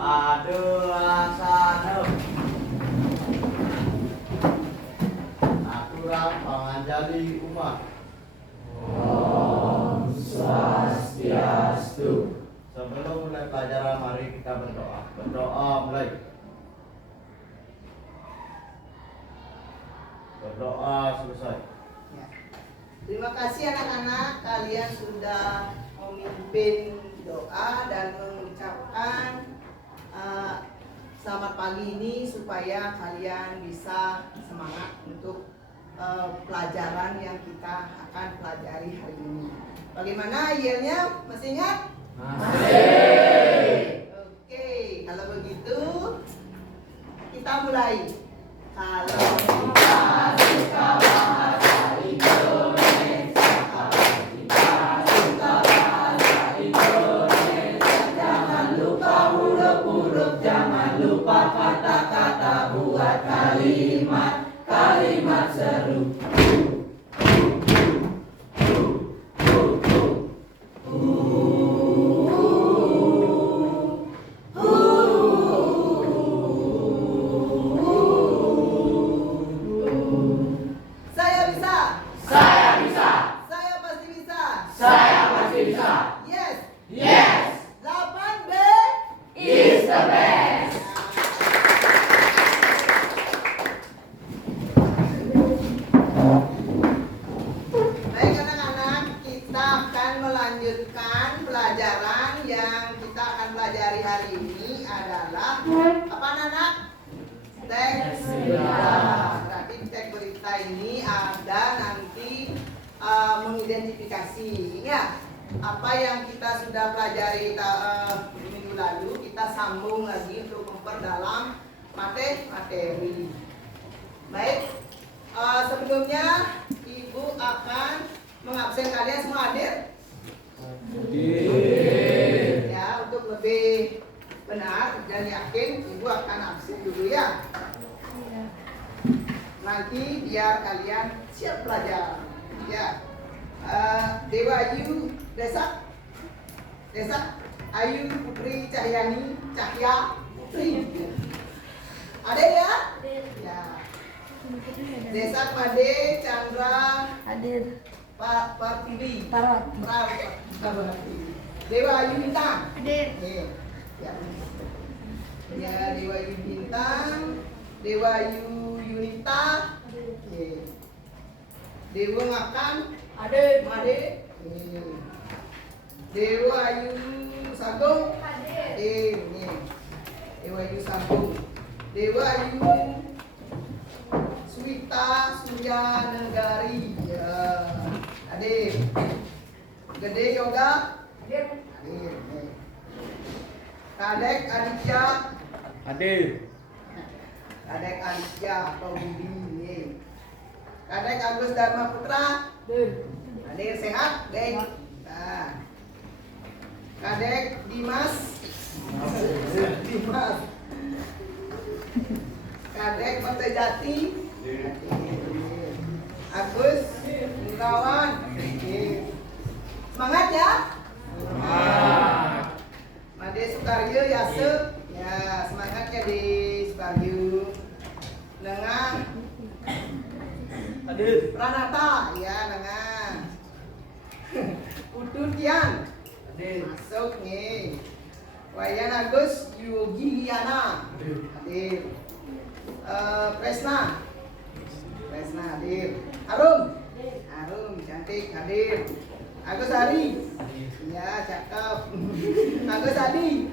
Aduh, asana. Aturan panganjali umat. Om Swastiastu. Sebelum mulai pelajaran, mari kita berdoa. Berdoa mulai. Berdoa selesai. Ya. Terima kasih anak-anak, kalian sudah memimpin doa dan mengucapkan selamat pagi ini supaya kalian bisa semangat untuk pelajaran yang kita akan pelajari hari ini. Bagaimana yelnya? Masih ingat? Masih. Oke, kalau begitu kita mulai. Kalau kita suka bahasa Indonesia, kalau kita suka bahasa Indonesia, jangan lupa huruf-huruf, jangan lupa kata-kata, buat kalimat seru. Saya bisa. Saya bisa. Saya pasti bisa. Saya pasti bisa. Yes. Yes. 8B Is the best. Baik anak-anak, kita akan melanjutkan pelajaran yang kita akan pelajari hari ini adalah apa anak-anak? Teks berita. Berarti teks berita ini ada nanti mengidentifikasi. Ingat apa yang kita sudah pelajari minggu lalu, kita sambung lagi untuk memperdalam materi. Baik, sebelumnya Ibu akan mengabsen kalian semua hadir. Ya, untuk lebih benar dan yakin, Ibu akan absen dulu ya. Nanti biar kalian siap belajar. Ya, Dewa Ayu Desak, Ayu Putri Cahyani Cahya Putri. Ada ya? Ya. Desak Made Chandra Hadir. Pak Partiwi. Parwati. Dewa Ayu Bintang. Hadir. Ya. Ya, Dewa Ayu Bintang, Dewa Ayu Yunita. Oke. Dewa Makan. Hadir. Made. Dewa Ayu Sagung. Hadir. Dewa Ayu Sagung. Dewa Ayu Swita Surya Negari. Ya. Hadir. Gede Yoga. Hadir. Kadek Aditya. Hadir. Kadek Aditya atau Budi. Kadek Agus Dharma Putra. Hadir. Sehat, Dek. Nah. Kadek Dimas. Kadek Partai Jati. Agus Gunawan. Semangat ya. Made Sukaryo Yase. Ya, semangatnya di Sukaryo. Lengah Hadir. Pranata. Ya, lengah. Putu Tian. Hadir. Masuk nih. Wayan Agus Yogi Liana. Hadir. Presna hadir. Harum cantik hadir. Agus Hari. Ya, cakep. Agus Adi.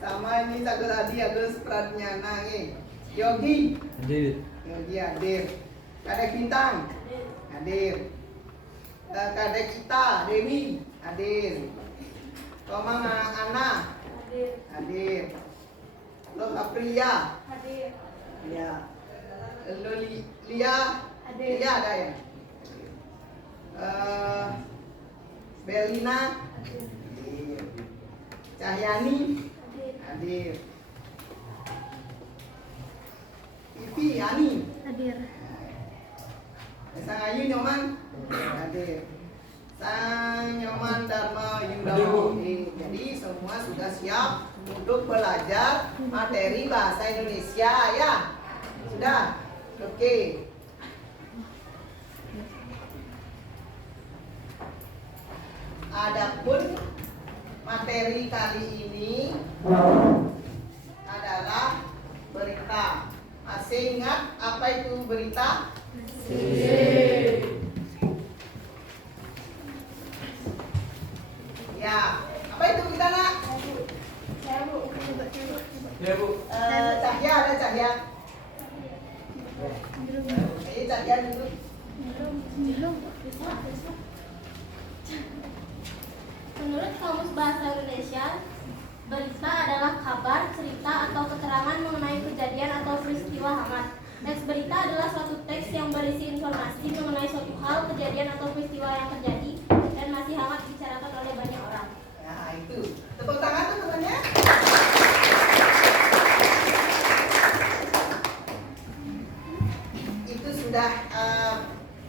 Sama ini Agus Adi, Agus Pradnyana nih. Yogi hadir. Kadek Bintang hadir. Kadek Kita Dewi hadir. Komang Ana hadir. Lo Aprilia. Ya. Lo Lia ada ya. Belina. Cahyani hadir. Pipi Ani. Hadir. Sang Ayu Nyoman hadir. Sanyoman Dharma Yudawa. Jadi semua sudah siap untuk belajar materi bahasa Indonesia ya? Sudah? Oke. Adapun materi kali ini adalah berita. Masih ingat apa itu berita? Ya, apa itu kita nak? Ya Bu. Cahya, ada Cahya. Ini Cahya dulu. Menurut Kamus Bahasa Indonesia, berita adalah kabar, cerita, atau keterangan mengenai kejadian atau peristiwa hangat. Teks berita adalah suatu teks yang berisi informasi mengenai suatu hal, kejadian, atau peristiwa yang terjadi dan masih hangat dibicarakan oleh banyak orang. Nah, itu. Tepuk tangan tuh temannya. Itu sudah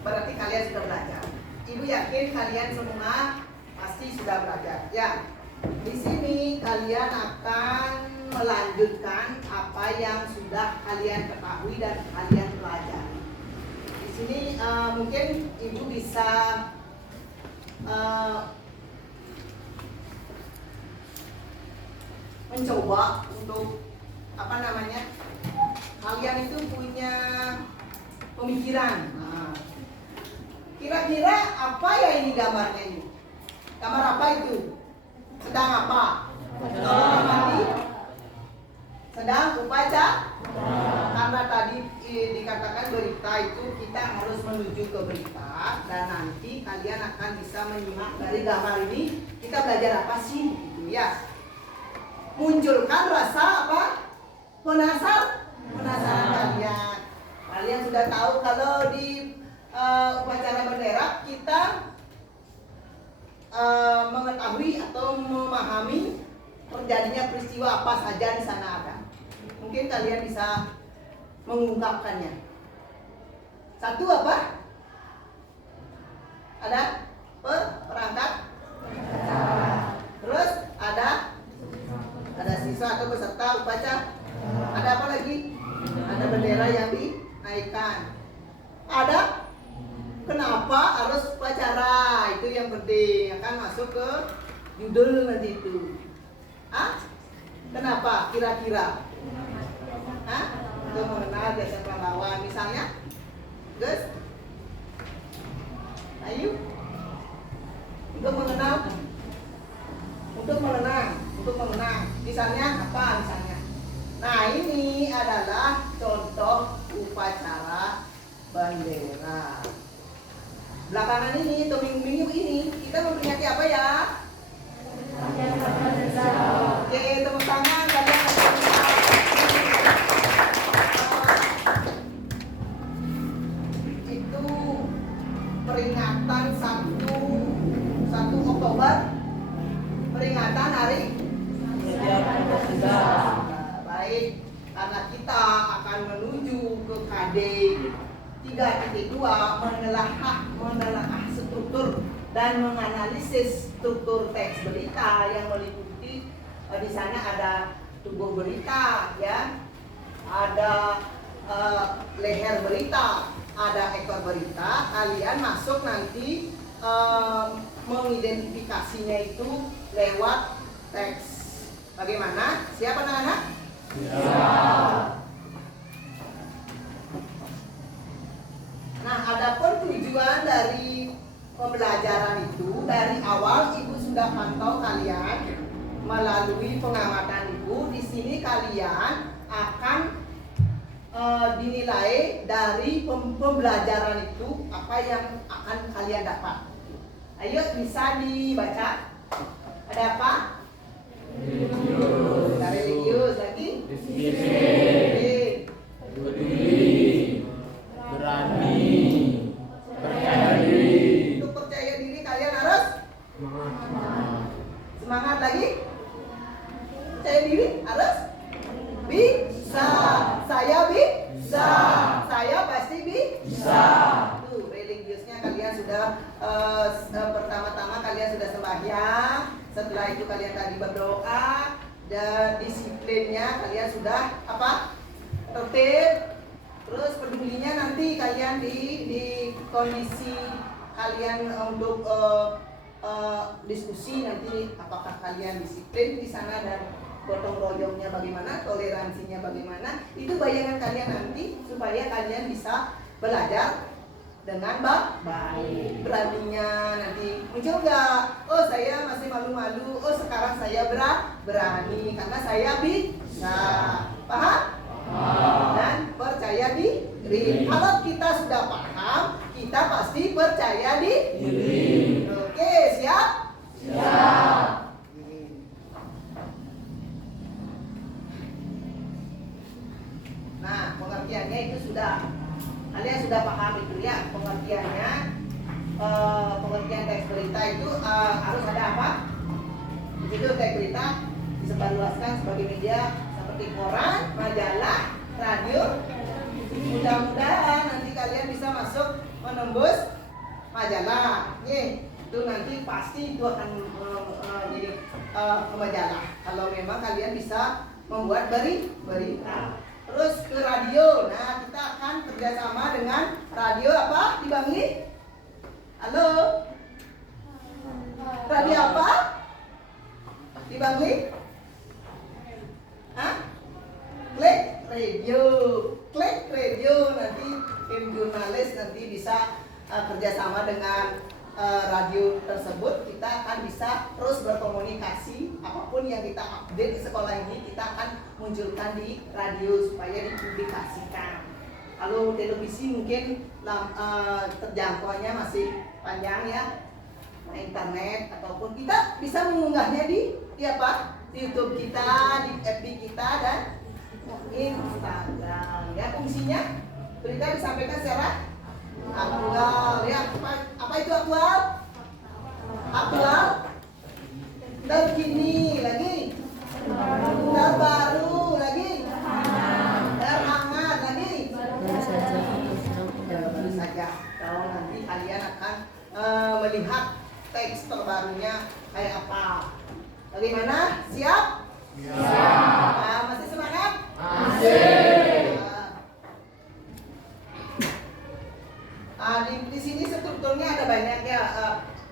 berarti kalian sudah belajar. Ibu yakin kalian semua pasti sudah belajar. Ya. Di sini kalian akan melanjutkan apa yang sudah kalian ketahui dan kalian pelajari. Di sini mungkin ibu bisa mencoba untuk apa namanya, kalian itu punya pemikiran. Nah, kira-kira apa ya ini gambarnya ini? Gambar apa itu? Sedang apa? Sedang upacara. Karena tadi dikatakan berita itu kita harus menuju ke berita dan nanti kalian akan bisa menyimak dari gambar ini kita belajar apa sih gitu ya. Munculkan rasa apa? Penasaran kalian. Kalian sudah tahu kalau di upacara bendera kita mengetahui atau memahami terjadinya peristiwa apa saja di sana ada. Mungkin kalian bisa mengungkapkannya. Satu apa? Ada perangkat. Terus ada siswa atau peserta upacara. Ada apa lagi? Ada bendera yang dinaikkan. Ada kenapa harus upacara? Itu yang penting. Akan masuk ke judul nanti itu. Kenapa kira-kira? Untuk mengenal jasa pahlawan. Misalnya, Gus, ayo. Untuk mengenang. Misalnya apa? Misalnya. Nah, ini adalah contoh upacara bendera. Belakangan ini atau minggu-minggu ini kita memperingati apa ya? Oke, tepuk tangan kalian. Itu peringatan 1 Oktober, peringatan hari baik, karena kita akan menuju ke KD 3.2 menelaah struktur dan menganalisis struktur teks berita yang meliputi di sana ada tubuh berita, ya, ada leher berita, ada ekor berita. Kalian masuk nanti mengidentifikasinya itu lewat teks. Bagaimana? Siapa anak-anak? Nah, adapun tujuan dari pembelajaran itu dari awal ibu sudah pantau kalian melalui pengamatan ibu. Di sini kalian akan dinilai dari pembelajaran itu apa yang akan kalian dapat. Ayo bisa dibaca. Ada apa? Religius lagi. Peduli, berani, percaya diri. Untuk percaya diri kalian harus semangat lagi. Percaya diri harus bisa. Saya bisa. Saya pasti bisa. Tuh, religiusnya kalian sudah pertama ya. Setelah itu kalian tadi berdoa dan disiplinnya kalian sudah apa? Tertib. Terus pedulinya nanti kalian di kondisi kalian untuk diskusi nanti apakah kalian disiplin di sana dan gotong royongnya bagaimana, toleransinya bagaimana, itu bayangan kalian nanti supaya kalian bisa belajar dengan baik. Beraninya nanti muncul nggak? Oh saya masih malu-malu, oh sekarang saya berani karena saya bisa. Paham? Dan percaya diri. Kalau kita sudah paham, kita pasti percaya diri. Oke, siap? Siap. Nah, pengertiannya itu sudah kalian sudah paham itu ya pengertiannya. Pengertian teks berita itu harus ada apa? Di situ teks berita disebarluaskan sebagai media seperti koran, majalah, radio. Mudah-mudahan nanti kalian bisa masuk menembus majalah. Nih, itu nanti pasti itu akan jadi majalah. Kalau memang kalian bisa membuat berita. Terus ke radio. Nah, kita akan kerjasama dengan radio apa? Dibangi? Halo? Radio apa? Dibangi? Hah? Klik radio. Klik radio nanti tim jurnalis nanti bisa kerjasama dengan radio tersebut. Kita akan bisa terus berkomunikasi. Apapun yang kita update di sekolah ini kita akan munculkan di radio supaya dipublikasikan. Kalau televisi mungkin terjangkauannya masih panjang ya, internet ataupun kita bisa mengunggahnya di apa? Di YouTube kita, di FB kita dan Instagram. Ya fungsinya berita disampaikan secara aktual ya. Apa itu aktual? Aktual, terkini lagi, terbaru lagi, terhangat lagi. Baru saja. Kalau nanti kalian akan melihat teks terbarunya kayak apa. Bagaimana? Siap? Siap. Masih semangat? Masih. Di sini strukturnya ada banyak ya,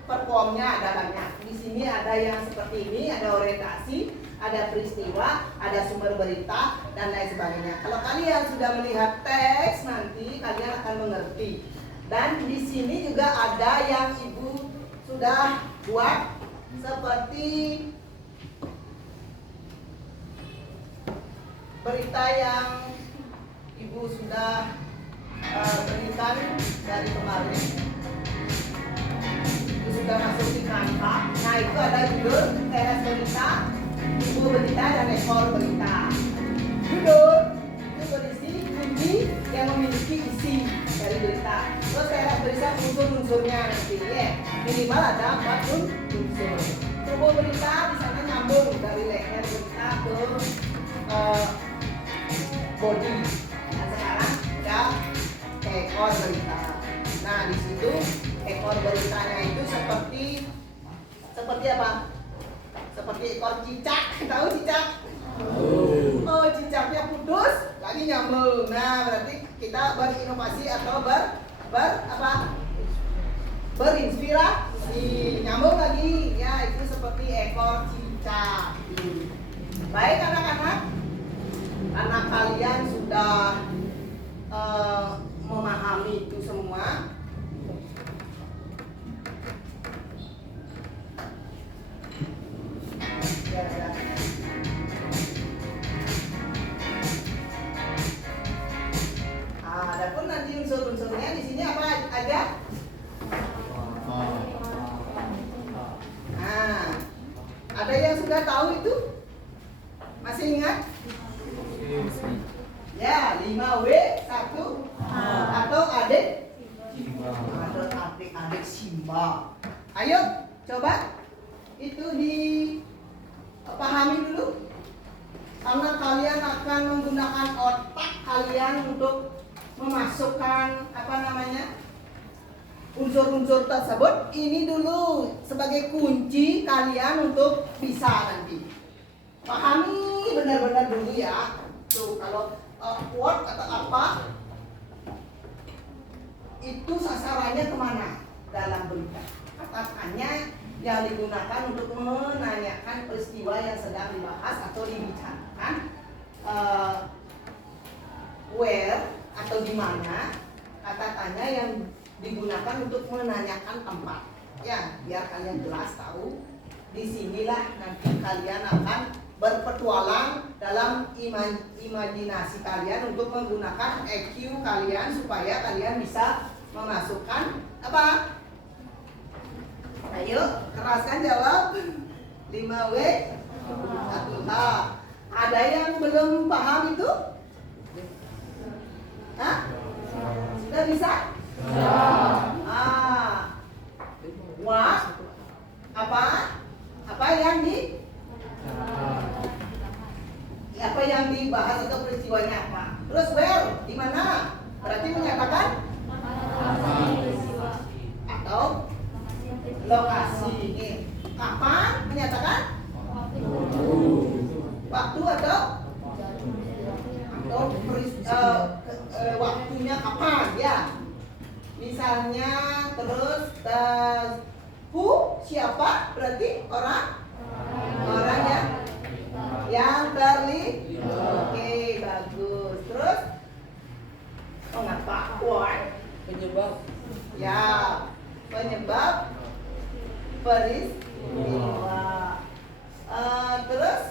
performnya ada banyak. Di sini ada yang seperti ini, ada orientasi, ada peristiwa, ada sumber berita dan lain sebagainya. Kalau kalian sudah melihat teks nanti kalian akan mengerti. Dan di sini juga ada yang ibu sudah buat seperti berita yang ibu sudah berikan dari kemarin. Itu sudah masuk di kanva. Nah itu ada judul teras berita, ibu berita dan ekor berita. Judul itu berisi kunci yang memiliki isi dari berita. Terus teras berita unsur-unsurnya nanti ya. Minimal ada 4 unsur. Tubuh berita di sana nyambung dari leher berita ke body. Nah sekarang ada ekor berita. Nah di situ ekor beritanya itu seperti apa? Seperti ekor cicak. Tahu cicak? Oh cicaknya putus, lagi nyambung. Nah berarti kita berinovasi atau berinspirasi, nyambung lagi. Ya itu seperti ekor cicak. Baik anak-anak, karena kalian sudah memahami itu semua. Adapun nanti unsur-unsurnya di sini apa aja? Nah, ada yang sudah tahu itu? Masih ingat? Ya, 5W1 atau adik Simba. Ayo, coba itu dipahami dulu. Karena kalian akan menggunakan otak kalian untuk memasukkan unsur-unsur tersebut ini dulu sebagai kunci kalian untuk bisa nanti. Pahami benar-benar dulu ya. Tuh kalau word atau apa itu sasarannya kemana dalam berita. Kata-katanya yang digunakan untuk menanyakan peristiwa yang sedang dibahas atau dibicarakan, where atau di mana, kata-katanya yang digunakan untuk menanyakan tempat. Ya, biar kalian jelas tahu. Disinilah nanti kalian akan berpetualang dalam imajinasi kalian untuk menggunakan EQ kalian supaya kalian bisa memasukkan apa? Ayo, keraskan jawab. 5W 1H. Ada yang belum paham itu? Hah? Sudah bisa? What? Apa? Apa yang dibahas atau peristiwanya apa? Terus where? Di mana? Berarti menyatakan atau lokasi. Kapan menyatakan? Waktu atau waktunya kapan ya? Misalnya terus who siapa? Berarti orang yang terlibat. Oke, bagus. Terus mengapa? Why? Penyebab. Ya, penyebab peristiwa. Terus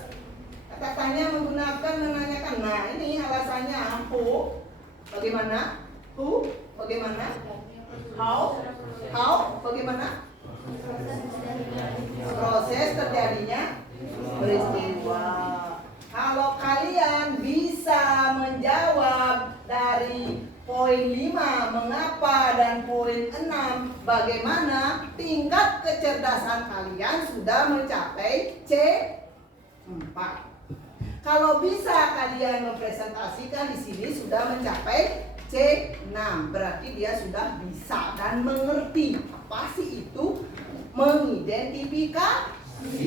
katanya menggunakan menanyakan. Nah, ini alasannya who. Bagaimana? Who? Bagaimana? How? Bagaimana? Proses terjadinya peristiwa. Kalau kalian bisa menjawab dari poin 5 mengapa dan poin 6 bagaimana, tingkat kecerdasan kalian sudah mencapai C4. Kalau bisa kalian mempresentasikan di sini sudah mencapai C6, berarti dia sudah bisa dan mengerti apa sih itu mengidentifikasi.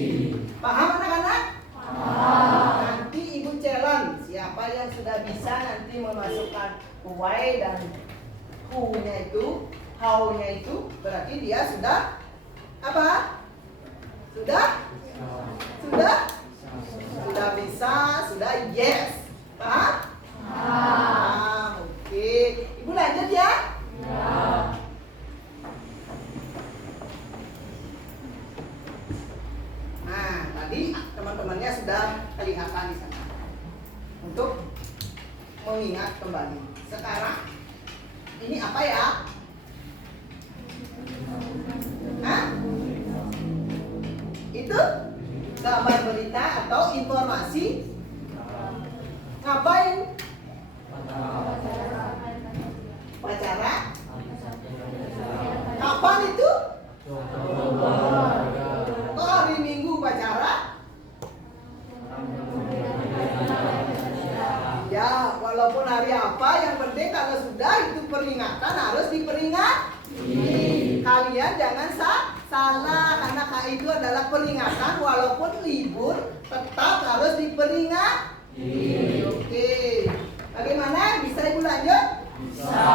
Paham anak-anak? Nanti ibu challenge siapa yang sudah bisa nanti memasukkan why dan who-nya itu, how-nya itu, berarti dia sudah apa? Sudah bisa, sudah yes. Paham? Oke. Ibu lanjut ya? Nah, tadi teman-temannya sudah kelihatan di sana. Untuk mengingat kembali. Sekarang ini apa ya? Itu gambar berita atau informasi. Ngapain? Upacara. Kapan itu? Kok hari Minggu upacara? Ya, walaupun hari apa, yang penting kalau sudah itu peringatan harus diperingati. Kalian jangan salah, karena itu adalah peringatan walaupun libur tetap harus diperingati. Oke. Bagaimana? Bisa Ibu lanjut? Bisa.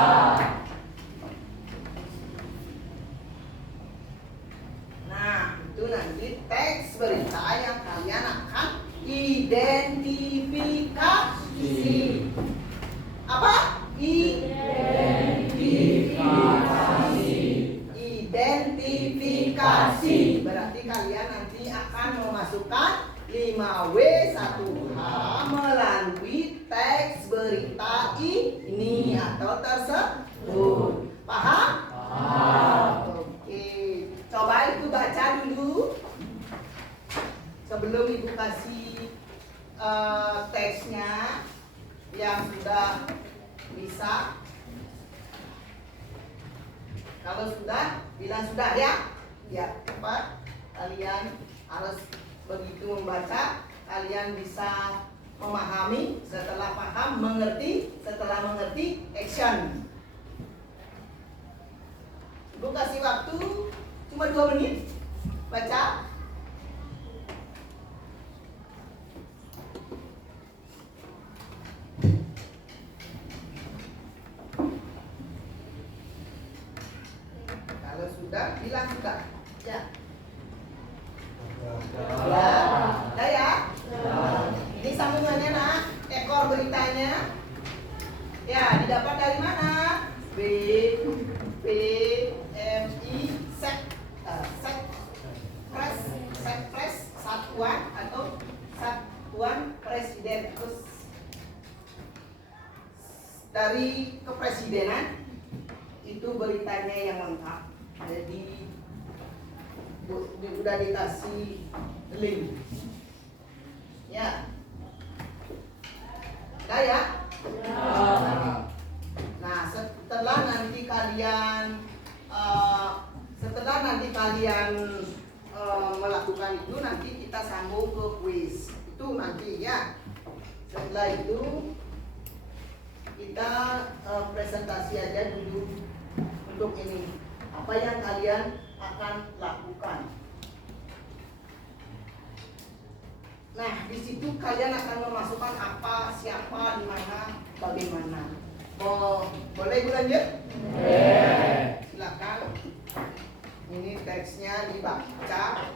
Nah, itu nanti teks berita yang kalian akan identifikasi. Apa? Identifikasi. Berarti kalian nanti akan memasukkan 5W1H melalui teks berita ini atau tersebut. Paham? Oke. Coba Ibu baca dulu sebelum Ibu kasih teksnya yang sudah bisa. Kalau sudah, bilang sudah ya. Ya, cepat. Kalian harus begitu membaca, kalian bisa memahami. Setelah paham, mengerti. Setelah mengerti, action. Ibu kasih waktu cuma 2 menit. Baca. Kalau sudah, bilang sudah. Ya. Ya. Udah ya? Ini sambungannya nak, ekor beritanya. Ya, didapat dari mana? B P M I Sekpres Satuan atau Satuan Presiden. Terus dari kepresidenan itu beritanya yang lengkap. Jadi udah dikasih link. Ya. Udah ya? Nah, setelah nanti kalian melakukan itu, nanti kita sambung ke kuis. Itu nanti ya. Setelah itu kita presentasi aja dulu untuk ini. Apa yang kalian akan lakukan. Nah, di situ kalian akan memasukkan apa, siapa, di mana, bagaimana. Boleh Ibu lanjut? Silakan. Ini teksnya dibaca.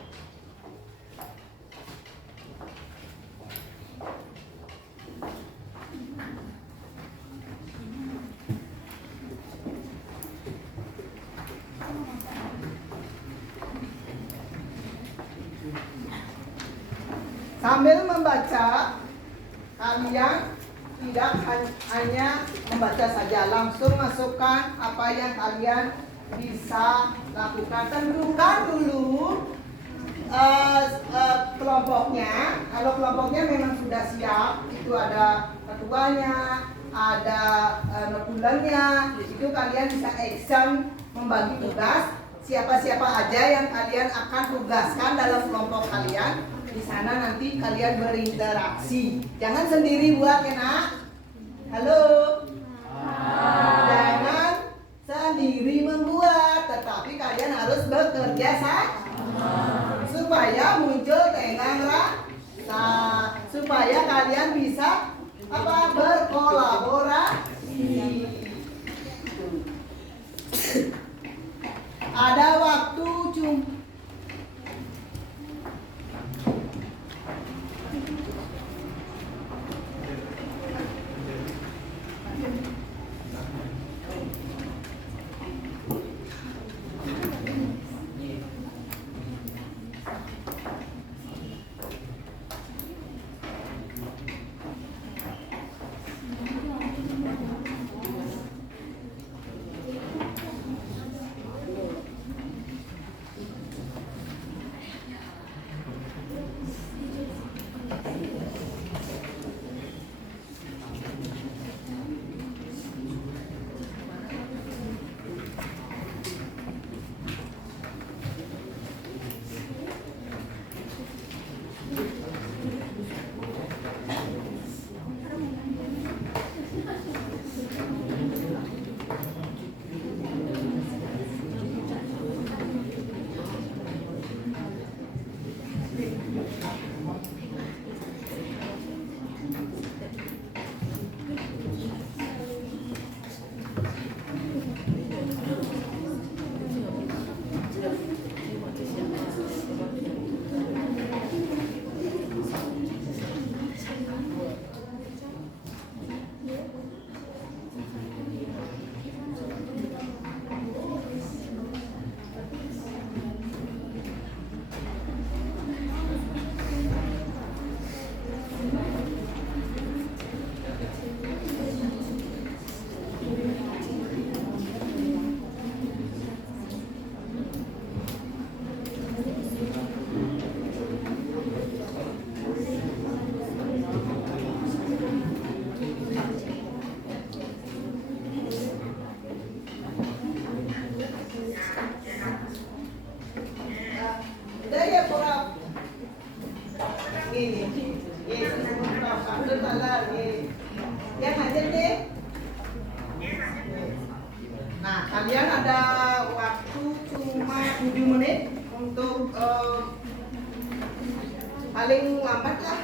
Sambil membaca, kalian tidak hanya membaca saja, langsung masukkan apa yang kalian bisa lakukan. Tentukan dulu kelompoknya. Kalau kelompoknya memang sudah siap, itu ada ketuanya, ada bulannya. Di situ kalian bisa action membagi tugas. Siapa-siapa aja yang kalian akan tugaskan dalam kelompok kalian. Di sana nanti kalian berinteraksi. Jangan sendiri buat ya nak. Halo. Jangan sendiri membuat, tetapi kalian harus bekerja sama supaya muncul tenggang rasa, supaya kalian bisa berkolaborasi. Ada waktu Nah, kalian ada waktu 7 menit untuk paling lambat lah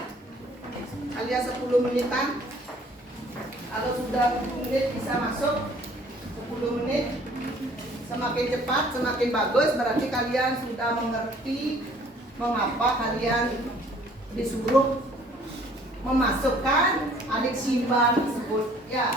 alias 10 menitan. Kalau sudah 10 menit bisa masuk 10 menit. Semakin cepat semakin bagus, berarti kalian sudah mengerti mengapa kalian disuruh memasukkan adik simba tersebut ya.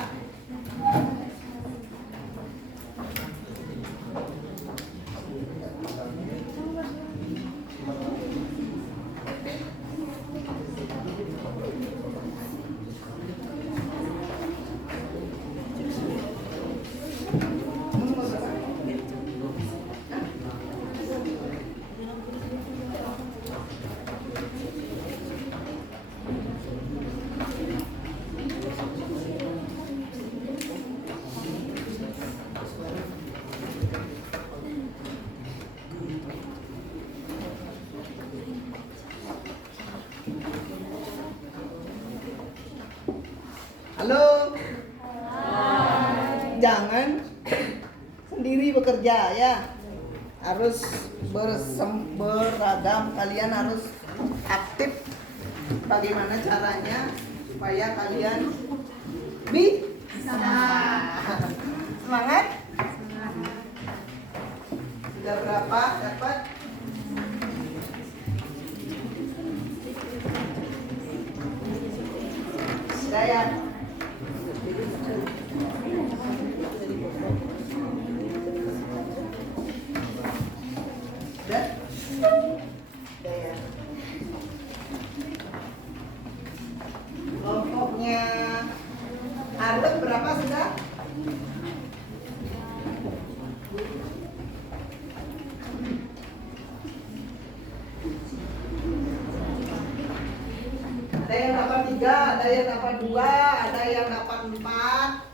Halo. Jangan sendiri bekerja ya. Harus beragam, kalian harus aktif. Bagaimana caranya supaya kalian bisa? Semangat? Sudah berapa dapat? Sudah ya? Kelompoknya Arif berapa sudah? Ada yang dapat 3, ada yang dapat 2, ada yang dapat 4.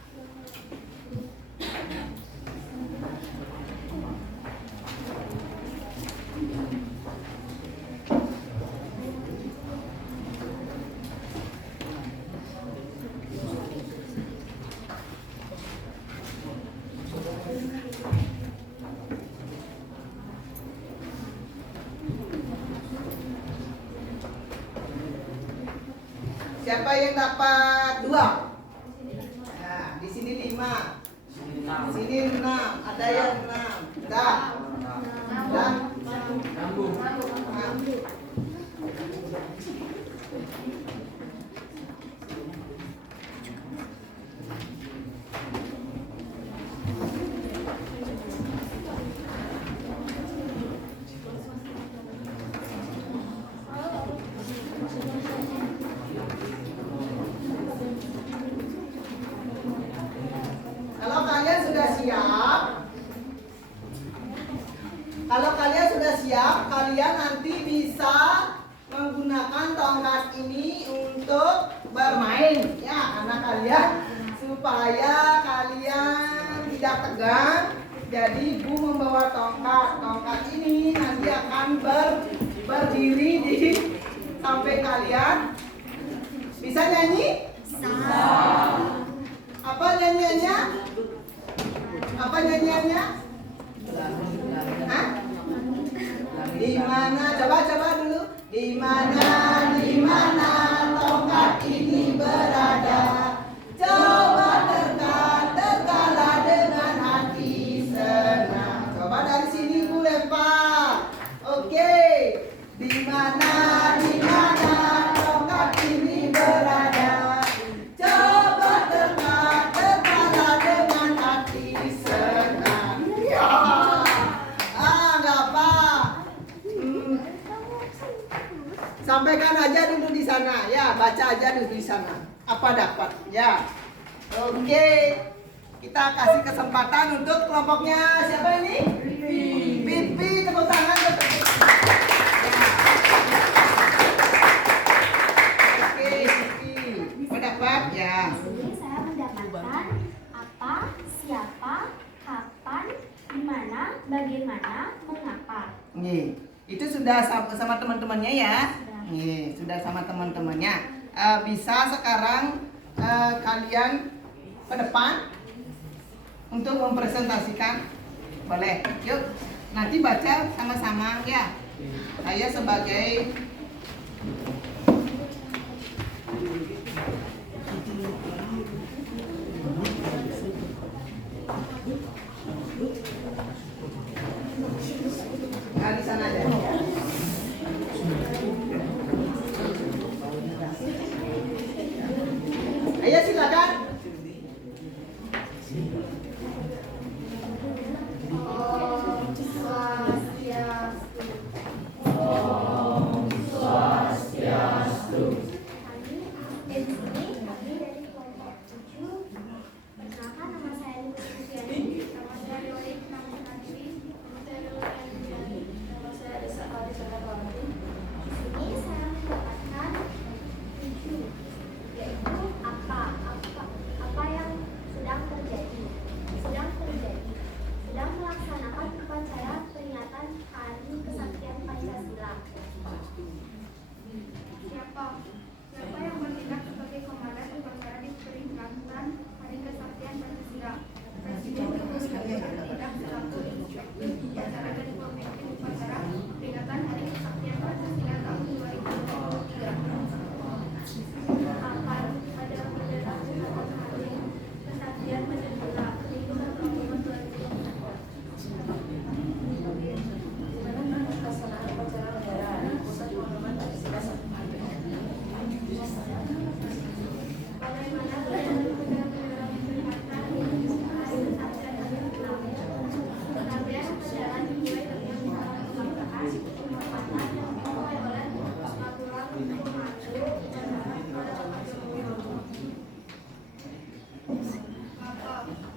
Siapa yang dapat 2? Nah, di sini 5. Di sini 6. Ada yang 6. Dah. Dah. Kalau kalian sudah siap, kalian nanti bisa menggunakan tongkat ini untuk bermain ya anak kalian, supaya kalian tidak tegang. Jadi ibu membawa tongkat ini nanti akan berdiri di sampai kalian bisa nyanyi? Bisa. Apa nyanyiannya? Apa nyanyiannya? Hah? Di mana? Coba dulu. Di mana tongkat ini berada? Coba dekatlah dengan hati senang. Coba dari sini Bu lempar. Oke. Di mana tongkat ini berada? Coba dekatlah dengan hati senang. Ya. Sampaikan aja dulu di sana ya, baca aja dulu di sana. Apa dapat ya? Oke. Kita kasih kesempatan untuk kelompoknya siapa ini? Pipi, tepuk tangan untuk Pipi. Oke, Pipi. Mendapat ya. Ini saya mendapatkan apa, siapa, kapan, di mana, bagaimana, mengapa. Nih, itu sudah sama teman-temannya ya. Nih, sudah sama teman-temannya. Bisa sekarang kalian ke depan untuk mempresentasikan. Boleh, yuk. Nanti baca sama-sama ya. Saya sebagai di sana aja. Ayo silakan. Siapa yang bertindak sebagai komandan upacara di peringatan Hari Kesaktian Pancasila? Presiden Joko Widodo bertindak selaku inspektur upacara dan pemimpin upacara peringatan Hari Kesaktian Pancasila tahun 2023. Akan ada penyerahan Hari Kesaktian Pancasila 5 Oktober 2024.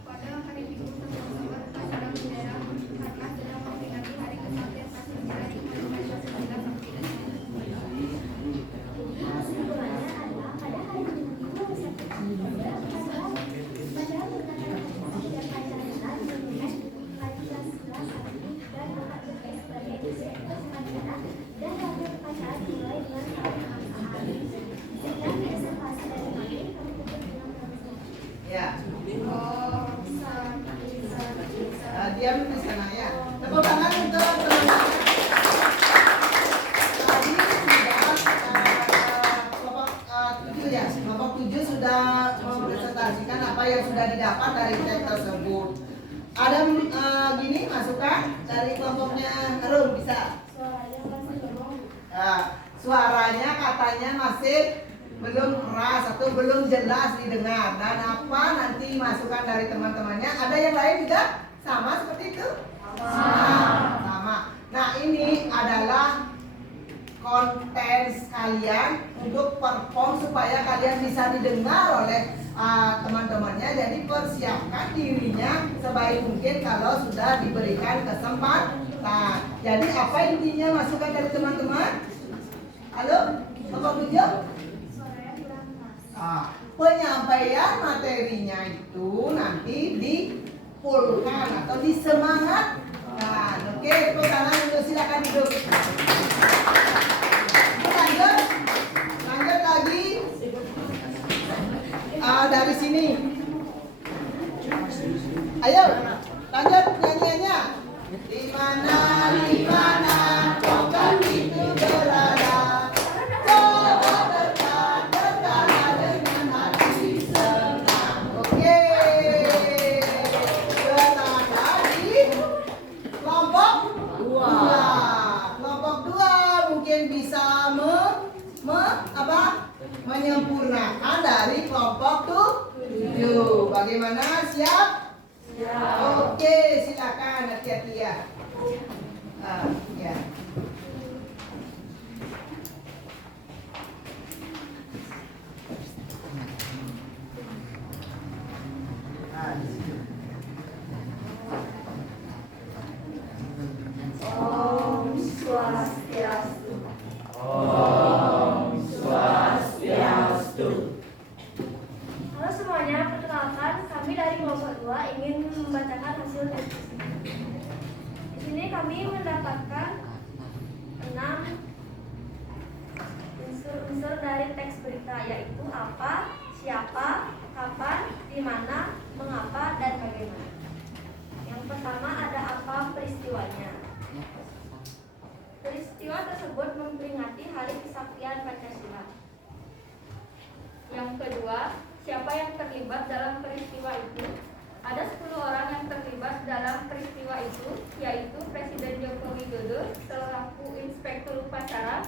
Pada hari Minggu 1 Oktober, upacara bendera karena sedang memperingati Hari Kesaktian Pancasila di mana Pancasila Sakti dan Kesimpulannya adalah pada hari Minggu 1 Oktober upacara berkata Kesaktian Pancasila dimulai Pancasila Sakti dan dapat berkait sebagai inspektur upacara dan wakil upacara dimulai dengan salam kebangsaan. Sekian presentasi dari kami tutup dengan presentasi. Ya. Diam di sana ya. Tepuk tangan untuk teman-teman. Tadi sudah kelompok 7 ya. Kelompok 7 sudah mempresentasikan apa yang sudah didapat dari teks tersebut. Ada gini masukan dari kelompoknya Harun bisa? Suaranya katanya masih belum keras atau belum jelas didengar. Dan apa nanti masukan dari teman-temannya? Ada yang lain juga sama seperti itu? Sama. Nah, ini adalah konten kalian untuk perform supaya kalian bisa didengar oleh teman-temannya. Jadi persiapkan dirinya sebaik mungkin kalau sudah diberikan kesempatan. Jadi apa intinya masukan dari teman-teman? Halo, Bapak Bujo? Penyampaian materinya itu nanti dipulkan atau disemangatkan. Oke, tepuk tangan untuk silakan duduk. Lanjut lagi. Dari sini. Ayo, lanjut nyanyiannya. Di mana kota itu berada. Menyempurnakan dari kelompok 7. Bagaimana? Siap? Siap. Oke, silakan hati-hati ya. Ya. Om Swastiastu. Halo semuanya, perkenalkan kami dari kelompok 2 ingin membacakan hasil tes. Di sini kami mendapatkan 6 unsur-unsur dari teks berita, yaitu apa, siapa, kapan, di mana, mengapa, dan bagaimana. Yang pertama ada apa peristiwanya. Peristiwa tersebut memperingati Hari Kesaktian Pancasila. Yang kedua, siapa yang terlibat dalam peristiwa itu? Ada 10 orang yang terlibat dalam peristiwa itu, yaitu Presiden Joko Widodo selaku Inspektur Upacara,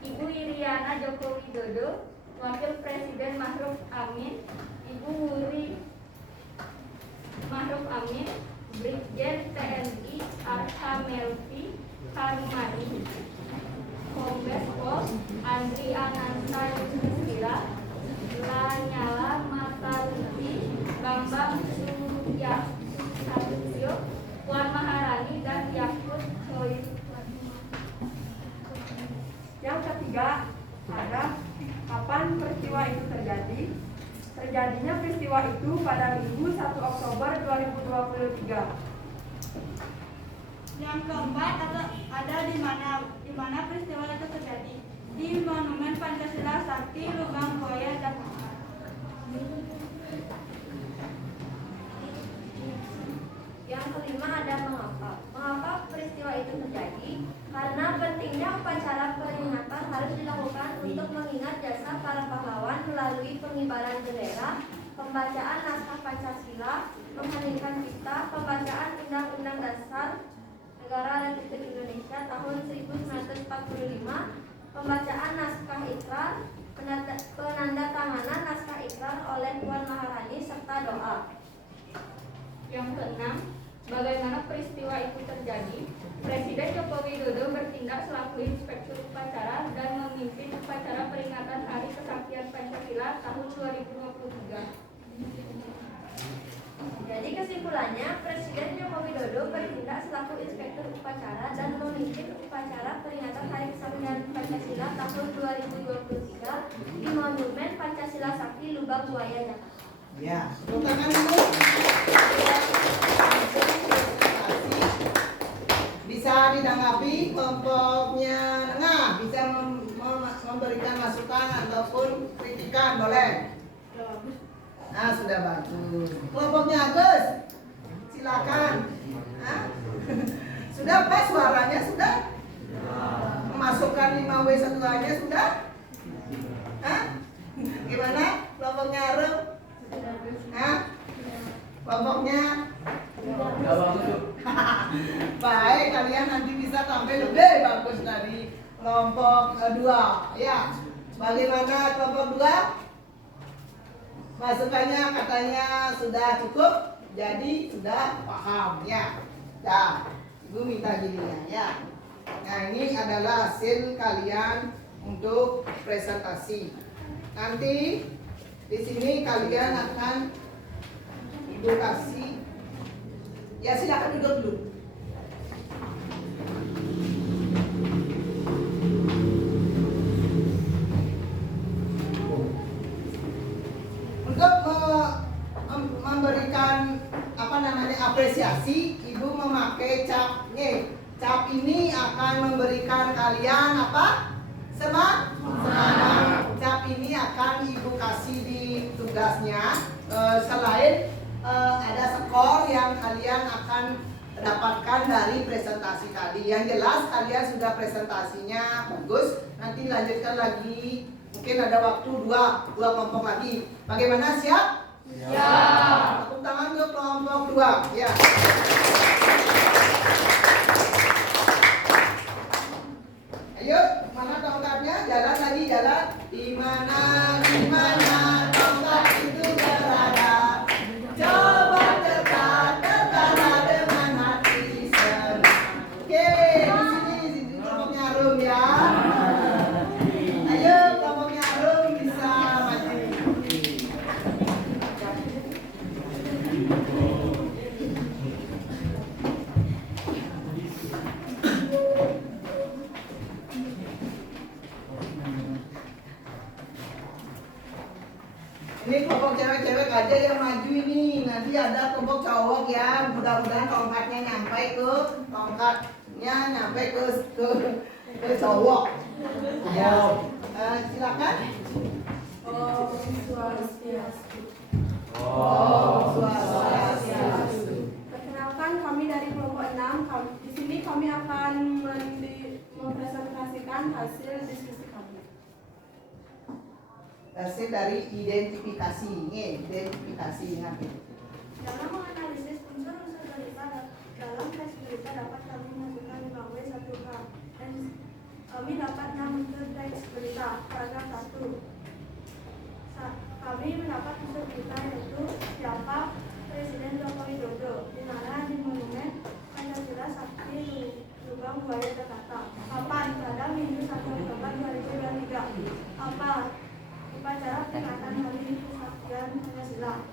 Ibu Iriana Joko Widodo, Wakil Presiden Ma'ruf Amin, Ibu Wuri Ma'ruf Amin, Brigjen TNI Arha Melvi Harumani, Kombes Pol Andri Ananta Yusmila, Lanyala Mataliti, Bambang Suryasatyo, Puan Maharani, dan Yakut Soid. Yang ketiga, ada kapan peristiwa itu terjadi? Terjadinya peristiwa itu pada Minggu 1 Oktober 2023. Yang keempat, ada di mana peristiwa itu terjadi? Di Monumen Pancasila Sakti Lubang Buaya, Jakarta. Yang kelima ada mengapa. Mengapa peristiwa itu terjadi? Karena pentingnya upacara peringatan harus dilakukan untuk mengingat jasa para pahlawan melalui pengibaran bendera, pembacaan naskah Pancasila, mengheningkan cipta, pembacaan Undang-Undang Dasar Negara Republik Indonesia tahun 1945, pembacaan naskah ikrar, penandatanganan naskah ikrar oleh Puan Maharani, serta doa. Yang keenam, bagaimana peristiwa itu terjadi? Presiden Joko Widodo bertindak selaku Inspektur Upacara dan memimpin upacara peringatan Hari Kesaktian Pancasila tahun 2023. Jadi kesimpulannya, Presiden Joko Widodo bertindak selaku Inspektur Upacara dan memimpin upacara peringatan Hari Kesaktian Pancasila tahun 2023 di Monumen Pancasila Sakti Lubang Buaya, Jakarta. Ya, tepuk tangan dulu. Bisa ditanggapi kelompoknya Nengah, bisa memberikan masukan ataupun kritikan, boleh? Nah, sudah bagus. Kelompoknya Agus, silakan. Hah? Sudah pas suaranya, sudah? Memasukkan 5W1A-nya sudah? Hah? Gimana? Kelompoknya Arum? Hah? Kelompoknya? Baik, kalian nanti bisa tampil lebih bagus dari kelompok kedua. Ya, bagaimana kelompok 2? Masukannya katanya sudah cukup, jadi sudah paham ya. Nah, Ibu minta gininya ya. Nah, ini adalah hasil kalian untuk presentasi. Nanti di sini kalian akan Ibu kasih. Ya, silakan duduk dulu. Untuk memberikan apresiasi, Ibu memakai cap. Cap ini akan memberikan kalian apa? Semangat. Cap ini akan Ibu kasih di tugasnya. Selain ada skor yang kalian akan dapatkan dari presentasi tadi. Yang jelas kalian sudah presentasinya bagus. Nanti lanjutkan lagi. Mungkin ada waktu dua kelompok lagi. Bagaimana, siap? Ya. Tepuk tangan untuk kelompok 2. Ya. Ayo, mana tongkatnya? Jalan lagi, jalan. Di mana tongkat itu berada? Coba dekat dengan hati senang. Oke, di sini kelompoknya Arum ya. Ayo, kelompoknya Arum bisa maju. Ini kelompok cewek-cewek aja yang maju ini. Nanti ada kelompok cowok ya. Mudah-mudahan tongkatnya nyampe ke cowok. Ya. Silakan. Om Swastiastu. Swastiastu. Perkenalkan, kami dari kelompok 6. Di sini kami akan hasil diskusi kami. Hasil dari identifikasi. Ini identifikasi ingat ya. Dalam menganalisis unsur-unsur berita dalam teks berita dapat kami masukkan 5W 1K dan kami dapat unsur teks berita. Paragraf 1. Kami mendapat unsur berita yaitu siapa Presiden Joko Widodo, di mana di Monumen Pancasila Sakti Lubang Buaya Jakarta. Kapan? Pada Minggu 1 Oktober 2023. Apa? Upacara peringatan Hari Kesaktian Pancasila.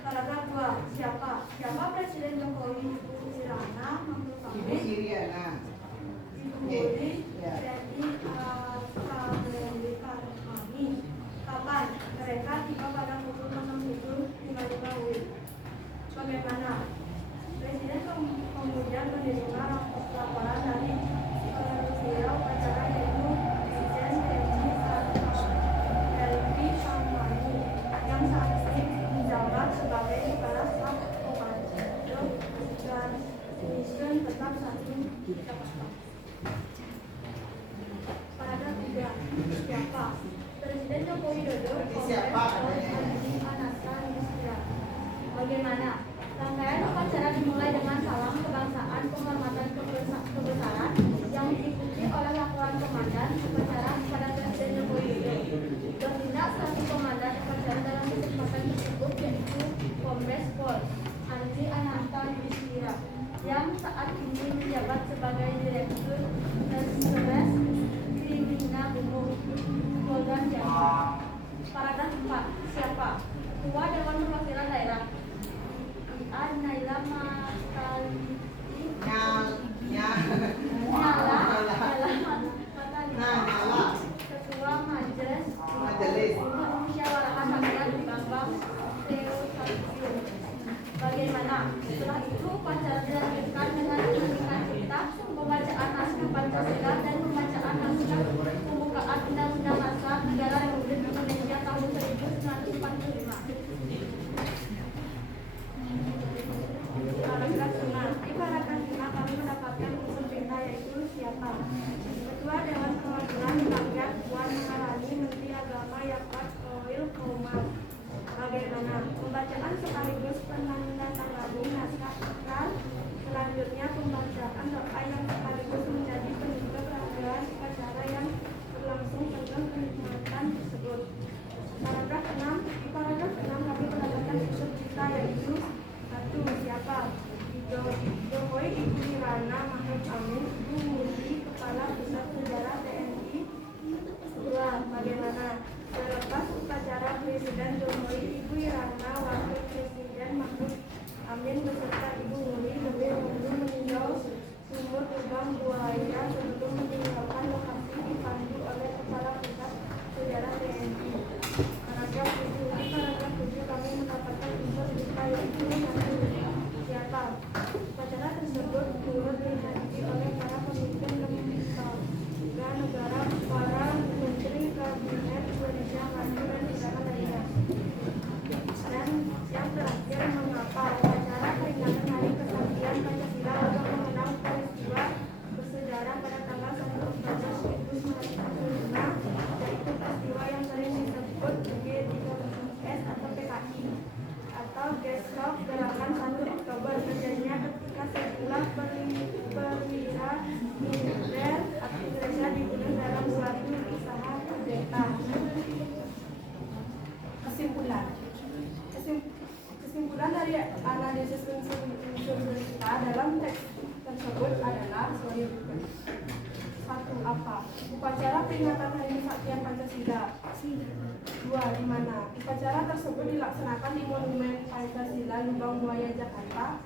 Paragraf 2. Siapa? Siapa Presiden Jokowi? Ibu Iriana Mahmud Ibu Fahri, Iriana. Ibu Budi, Ya. TNI Kami. Kapan? Mereka tiba pada pukul 07.55 WIB. Bagaimana? Presiden kemudian menerima laporan dari panitia upacara yaitu Dirjen TNI Helvi Samani yang saat ini menjabat sebagai Kepala Staf Komando dan Mission Tetap 1 Jakarta. Paragraf 3. Siapa? Presiden Joko Widodo. Siapa? Bagaimana? Rangkaian upacara dimulai dengan salam kebangsaan penghormatan kebesaran yang diikuti oleh laporan komandan upacara kepada Presiden Joko Widodo. Bertindak selaku komandan upacara dalam kesempatan tersebut yaitu Kombes Pol Andri Ananta Yudhistira yang saat ini menjabat sebagai Direktur Reserse Kriminal Umum Polda Jabar. Paragraf 4. Siapa? Ketua Dewan Perwakilan Daerah Naila Mataliti Ketua Majelis Musyawarah Rakyat Bambang Susatyo. Bagaimana? Setelah itu upacara dilanjutkan dengan menyanyikan cipta, pembacaan naskah Pancasila dan pembacaan naskah pembukaan Undang-Undang Dasar Negara Republik Indonesia tahun 1945. Paragraf 5. Di paragraf 5 kami mendapatkan unsur berita yaitu siapa? Ketua Dewan Perwakilan Rakyat Puan Maharani, Menteri Agama Yakut Khalil Komas. Bagaimana? Pembacaan sekaligus penandatangani naskah akad. Selanjutnya pembacaan doa yang sekaligus menjadi penutup rangkaian upacara yang berlangsung penuh kenikmatan tersebut. Paragraf 6. Di paragraf 6 kami mendapatkan unsur berita yaitu 1. Siapa? Jokowi Ibu Iriana Mahmud Amin, Ibu Murni, Kepala Pusat Sejarah TNI. 2. Bagaimana? Selepas upacara Presiden Jokowi Ibu Iriana, Wakil Presiden Mahmud Amin beserta Ibu Murni lebih dahulu meninjau sumur lubang buaya sebelum meninggalkan lokasi dipandu oleh Kepala Pusat Sejarah TNI. Paragraf 7. Di paragraf 7 kami mendapatkan unsur berita yaitu 1. Siapa? Upacara tersebut turut dihadiri oleh para pemimpin lembaga negara, para menteri kabinet Indonesia Maju dan negara lainnya. Dan yang terakhir, mengapa upacara peringatan Hari Kesaktian Pancasila untuk mengenang peristiwa bersejarah pada tanggal 1 Oktober 1945, yaitu peristiwa yang sering disebut G30S atau PKI atau Gesok Gerakan 1 Oktober, terjadinya ketika sejumlah perwira militer Indonesia dibunuh dalam suatu usaha kudeta. Kesimpulan dari analisis unsur berita dalam teks tersebut adalah sebagai berikut. 1. Apa? Upacara peringatan Hari Kesaktian Pancasila. 2. Di mana? Upacara tersebut dilaksanakan di Monumen Pancasila Lubang Buaya Jakarta.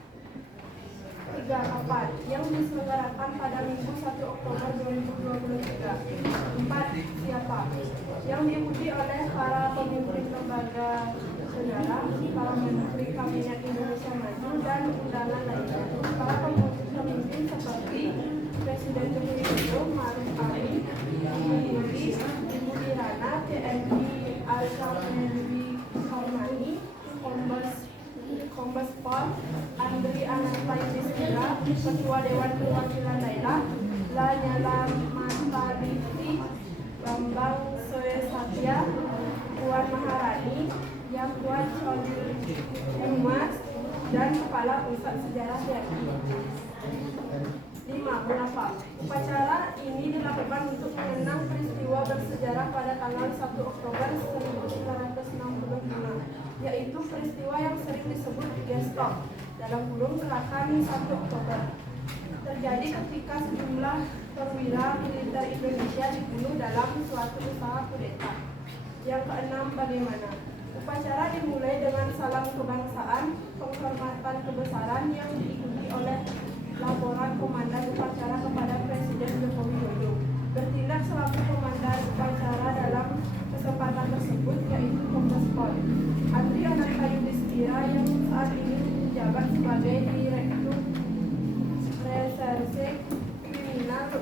3. Kapan? Yang diselenggarakan pada Minggu 1 Oktober 2023. 4. Siapa? Yang diikuti oleh para pemimpin lembaga negara, para menteri kabinet Indonesia Maju dan undangan lainnya. Para pemimpin seperti Presiden Joko Widodo, Ma'ruf Amin, Ibu Murni, Ibu Iriana, TNI Helvi Samani, Kombes Pol Andri Ananta Yudhistira, Ketua Dewan Perwakilan Daerah Lanyala Mataliti, pusat sejarah TNI. 5. Mengapa? Upacara ini dilakukan untuk mengenang peristiwa bersejarah pada tanggal 1 Oktober 1965, yaitu peristiwa yang sering disebut Gestok dalam kurung gerakan 1 Oktober. Terjadi ketika sejumlah perwira militer Indonesia dibunuh dalam suatu usaha kudeta. Yang keenam, bagaimana? Upacara dimulai dengan salam kebangsaan, penghormatan kebesaran yang diikuti oleh laporan komandan upacara kepada Presiden Joko Widodo. Bertindak selaku komandan upacara dalam kesempatan tersebut yaitu Kombes Pol Andri Anantayu Distira yang saat ini menjabat sebagai Direktur Reserse Kriminal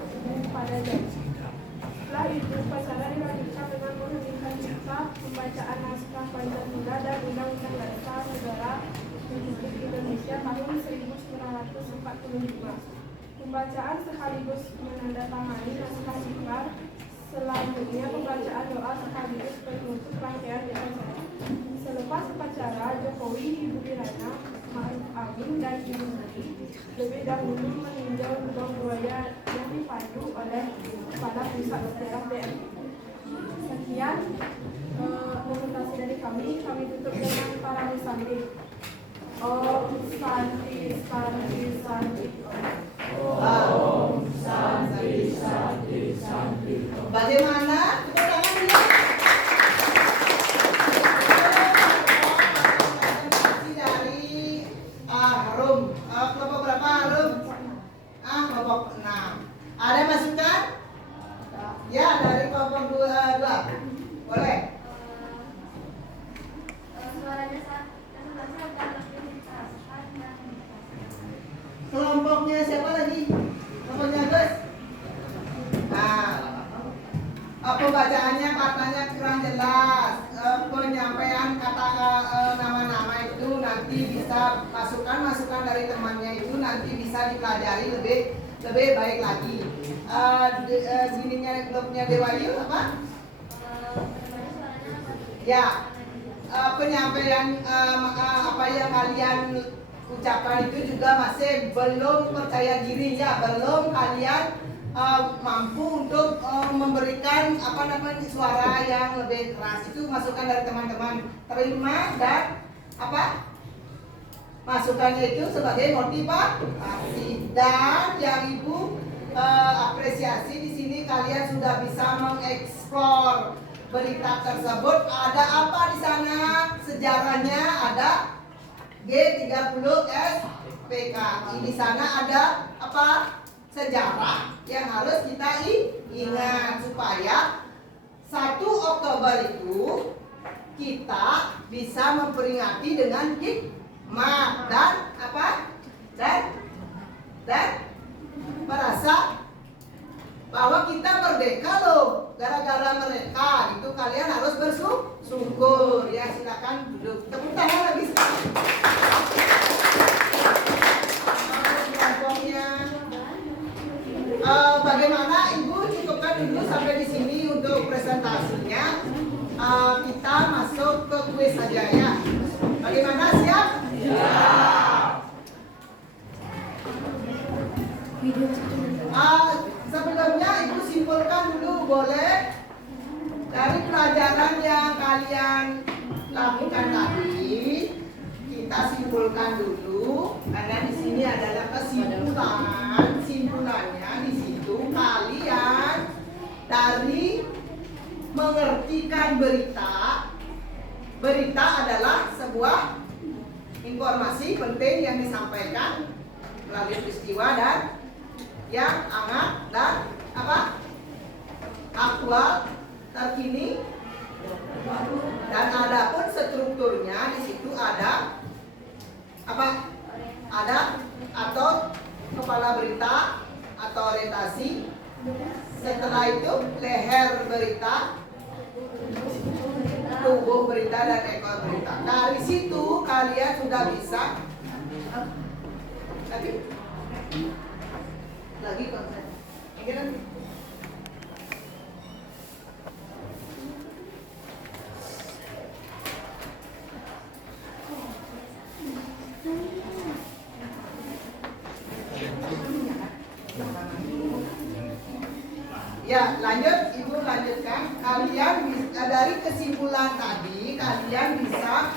pada Jakarta. Setelah itu upacara dilanjutkan dengan menghentikan cipta, pembacaan naskah Pancasila dan Undang-Undang Dasar Negara Republik Indonesia tahun 1945. Pembacaan sekaligus menandatangani naskah ikrar. Selanjutnya pembacaan doa sekaligus penutup rangkaian upacara. Selepas upacara, Jokowi, Ibu Irana, Ma'ruf Amin, dan Ibu Mati lebih dahulu meninjau lubang buaya yang dipandu oleh Kepala Pusat Sejarah TNI. Sekian presentasi dari kami tutup dengan para musanti. Om Santi Santi Santi. Om Santi Santi Santi. Bagaimana? Tepuk tangan dulu. Dari Harum. Kelompok berapa Harum? Kelompok 6. Ada masukan? Ya, dari kelompok 2. Boleh. Suaranya agak lebih keras dan Kelompoknya siapa lagi? Kelompoknya Gus? Pembacaannya katanya kurang jelas. Penyampaian kata nama-nama itu nanti bisa masukan dari temannya itu nanti bisa dipelajari lebih baik lagi. Gininya grupnya Dewayu apa? Ya, penyampaian apa yang kalian ucapkan itu juga masih belum percaya diri ya, belum kalian mampu untuk memberikan suara yang lebih keras. Itu masukan dari teman-teman, terima dan masukannya itu sebagai motivasi. Dan yang Ibu apresiasi di sini kalian sudah bisa mengeksplor berita tersebut. Ada apa di sana? Sejarahnya ada G30SPK. Di sana ada apa? Sejarah yang harus kita ingat supaya 1 Oktober itu kita bisa memperingati dengan hikmat dan dan merasa bahwa kita merdeka loh, gara-gara mereka itu kalian harus bersyukur ya. Silakan duduk, tepuk tangan lagi sekali. Bagaimana Ibu cukupkan dulu sampai di sini untuk presentasinya. Kita masuk ke kuis saja ya. Bagaimana, siap? Siap. Sebelumnya Ibu simpulkan dulu boleh dari pelajaran yang kalian lakukan tadi. Kita simpulkan dulu karena di sini adalah kesimpulan. Simpulannya di situ kalian dari mengertikan berita adalah sebuah informasi penting yang disampaikan melalui peristiwa dan yang hangat dan aktual, terkini, dan ada pun strukturnya di situ ada atau kepala berita atau orientasi. Setelah itu leher berita, tubuh berita dan ekor berita. Dari situ kalian sudah bisa lagi konsep. Ya, lanjut, Ibu lanjutkan. Kalian bisa, dari kesimpulan tadi, kalian bisa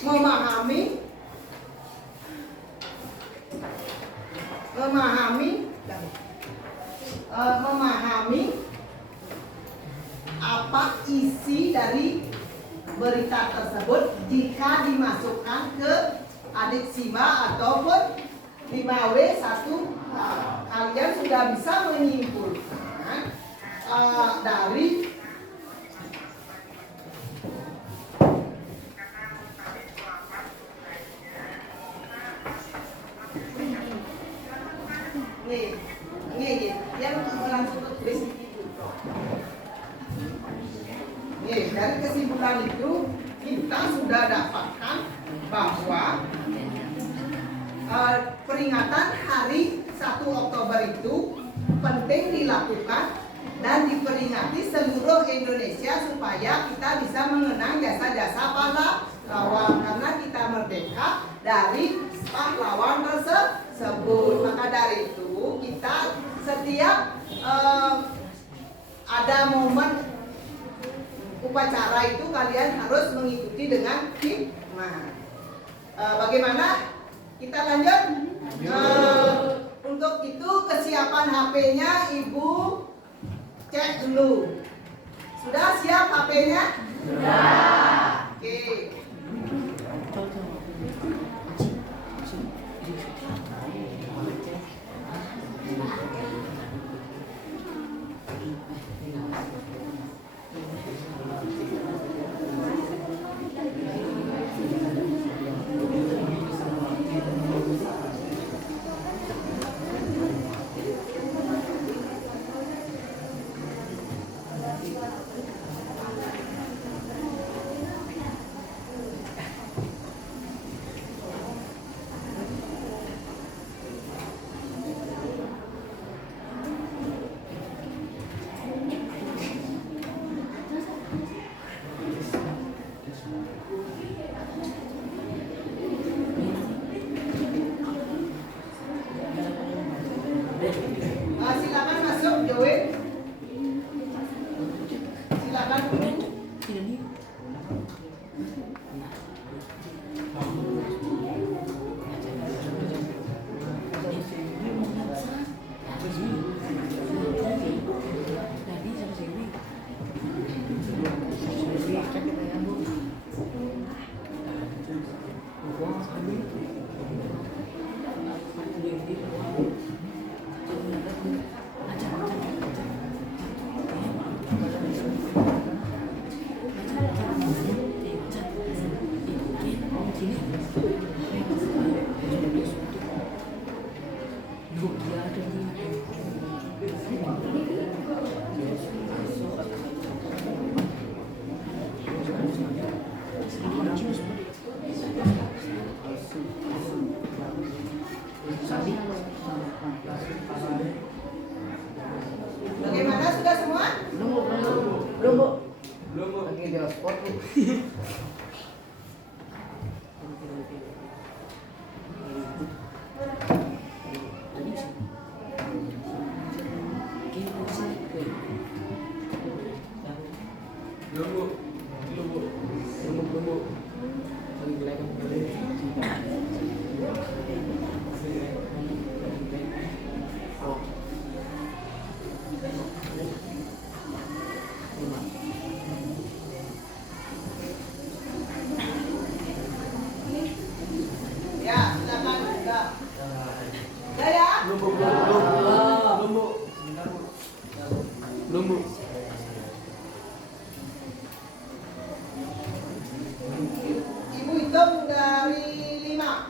memahami apa isi dari berita tersebut jika dimasukkan ke adiksiwa ataupun 5W1. Kalian sudah bisa menyimpulkan dari nih, yang langsung ke tulis itu. Nih, dari kesimpulan itu kita sudah dapatkan bahwa peringatan hari 1 Oktober itu penting dilakukan dan diperingati seluruh Indonesia supaya kita bisa mengenang jasa-jasa pahlawan karena kita merdeka dari pahlawan tersebut. Maka dari itu kita setiap ada momen upacara itu kalian harus mengikuti dengan hikmat. Bagaimana? Kita lanjut. Untuk itu kesiapan HP-nya Ibu cek dulu. Sudah siap HP-nya? Sudah. Oke. Silakan masuk, Join. Silakan. Bagaimana, sudah semua? Belum, Bu. Lagi di hotspot, Bu. Ya, silakan. Sudah. Sudah ya? Belum, Bu. Ibu hitung dari 5.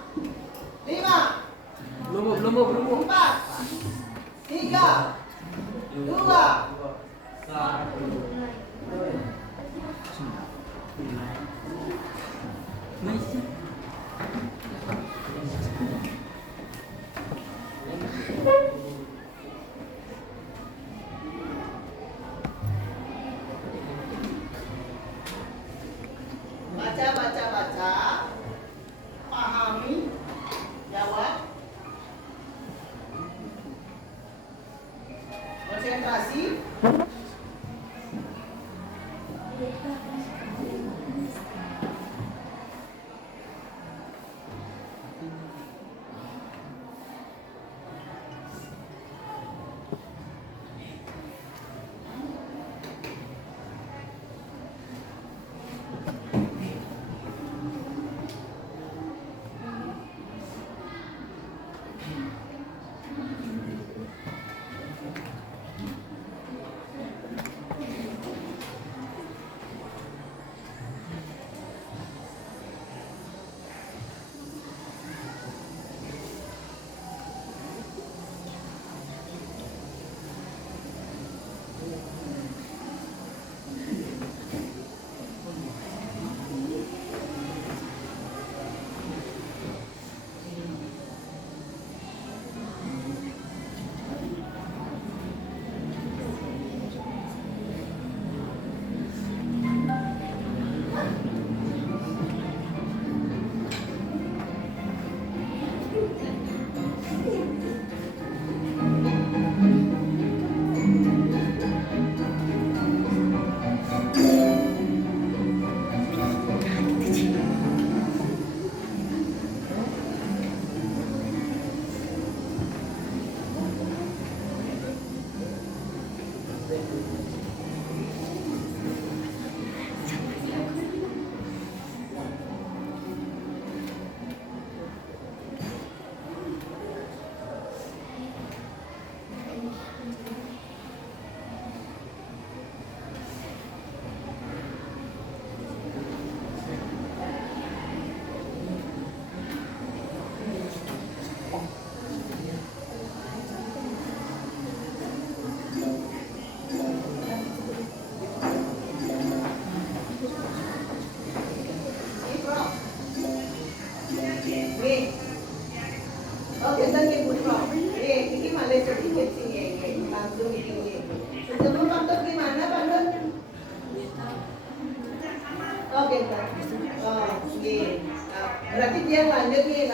Berarti dia lanjut nih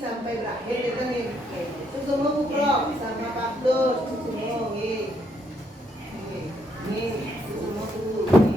sampai berakhir kita nih. Semua bukrok sama Pak Dur, semua nih. Nih, semua dulu.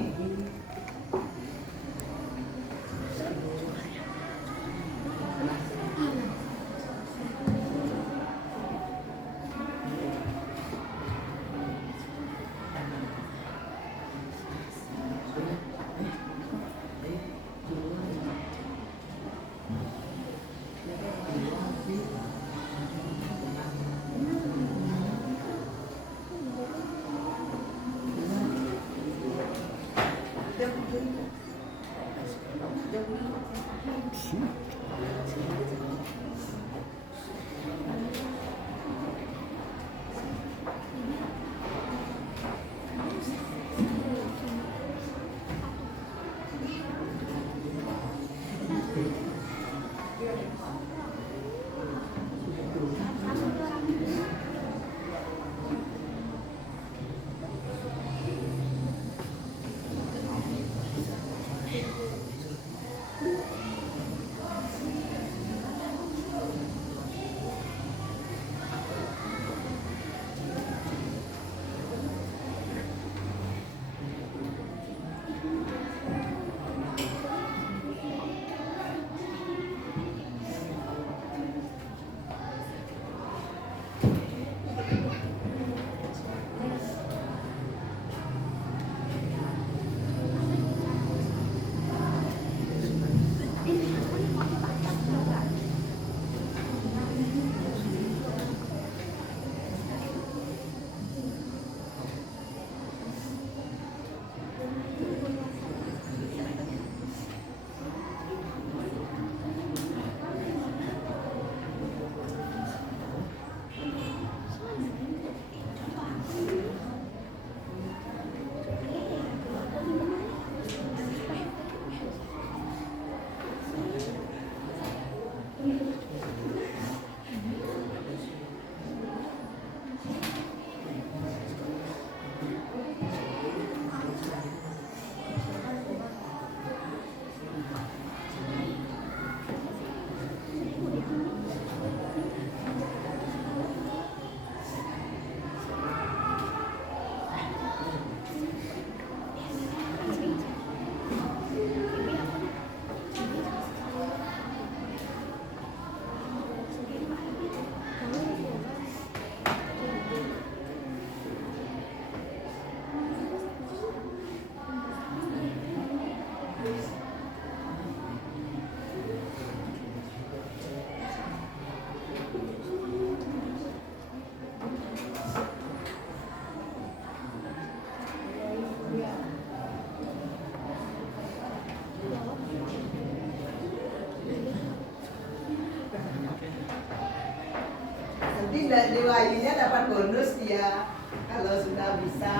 diwayinya dapat bonus dia kalau sudah bisa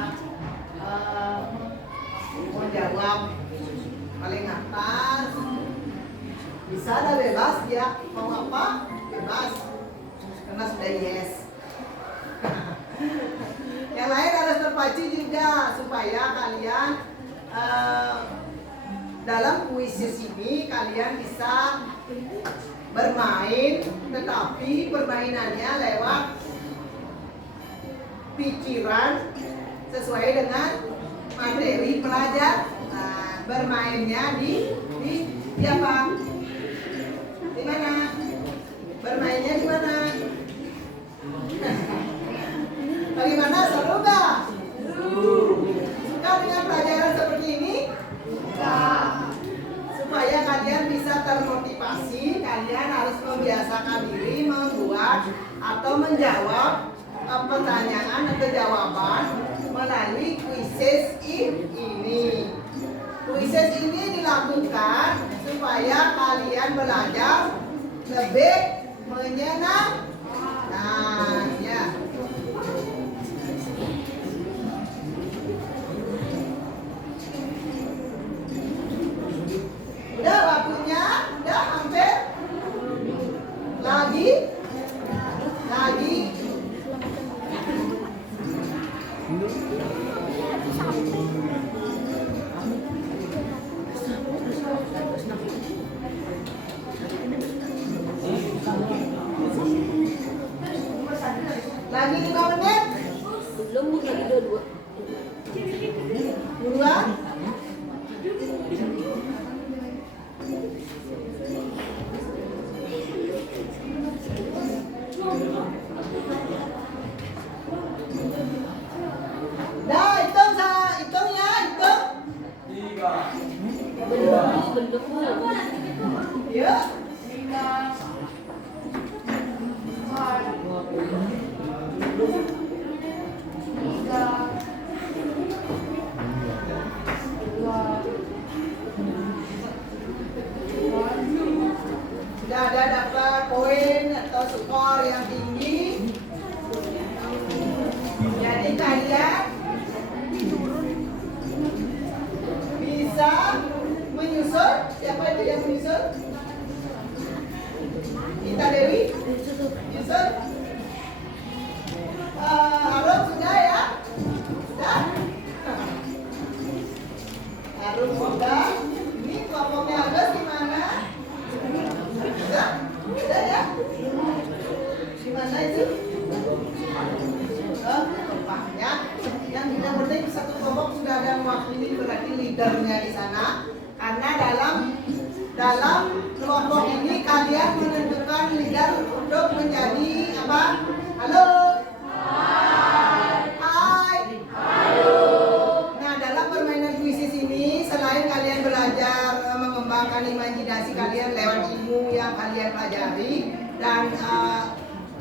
menjawab paling atas. Bisa ada bebas dia mau apa bebas karena sudah yes. Yang lain harus terpacu juga supaya kalian dalam kuisis ini kalian bisa bermain, tetapi permainannya lewat pikiran sesuai dengan materi pelajar. Nah, bermainnya di apa? Di mana? Bermainnya di mana? Bagaimana, seru nggak? Suka dengan pelajaran seperti ini? Supaya kalian bisa termotivasi, kalian harus membiasakan diri membuat atau menjawab pertanyaan atau jawaban melalui kuisis ini. Kuisis ini dilakukan supaya kalian belajar lebih menyenangkan. Nah, ya. Udah waktunya, udah hampir. Lagi. Lagi 5 menit. Belum lagi dua. Buruan. Dah, hitung ya, hitung. 3, 2, Ya. 3. Sudah ada dapat poin atau skor yang tinggi. Jadi kalian bisa menyusul. Siapa itu yang menyusul? Kita Dewi? Menyusul? Harum sudah ya? Sudah? Harum sudah. Ini kelompoknya Agus gimana? Sudah? Sudah ya? Gimana itu? Kelompoknya. Yang tidak penting satu kelompok sudah ada yang mewakili, berarti leadernya di sana. Karena dalam kelompok ini kalian menentukan leader untuk menjadi apa? Halo? Hai. Nah, dalam permainan kuisis ini selain kalian belajar mengembangkan imajinasi kalian lewat ilmu yang kalian pelajari dan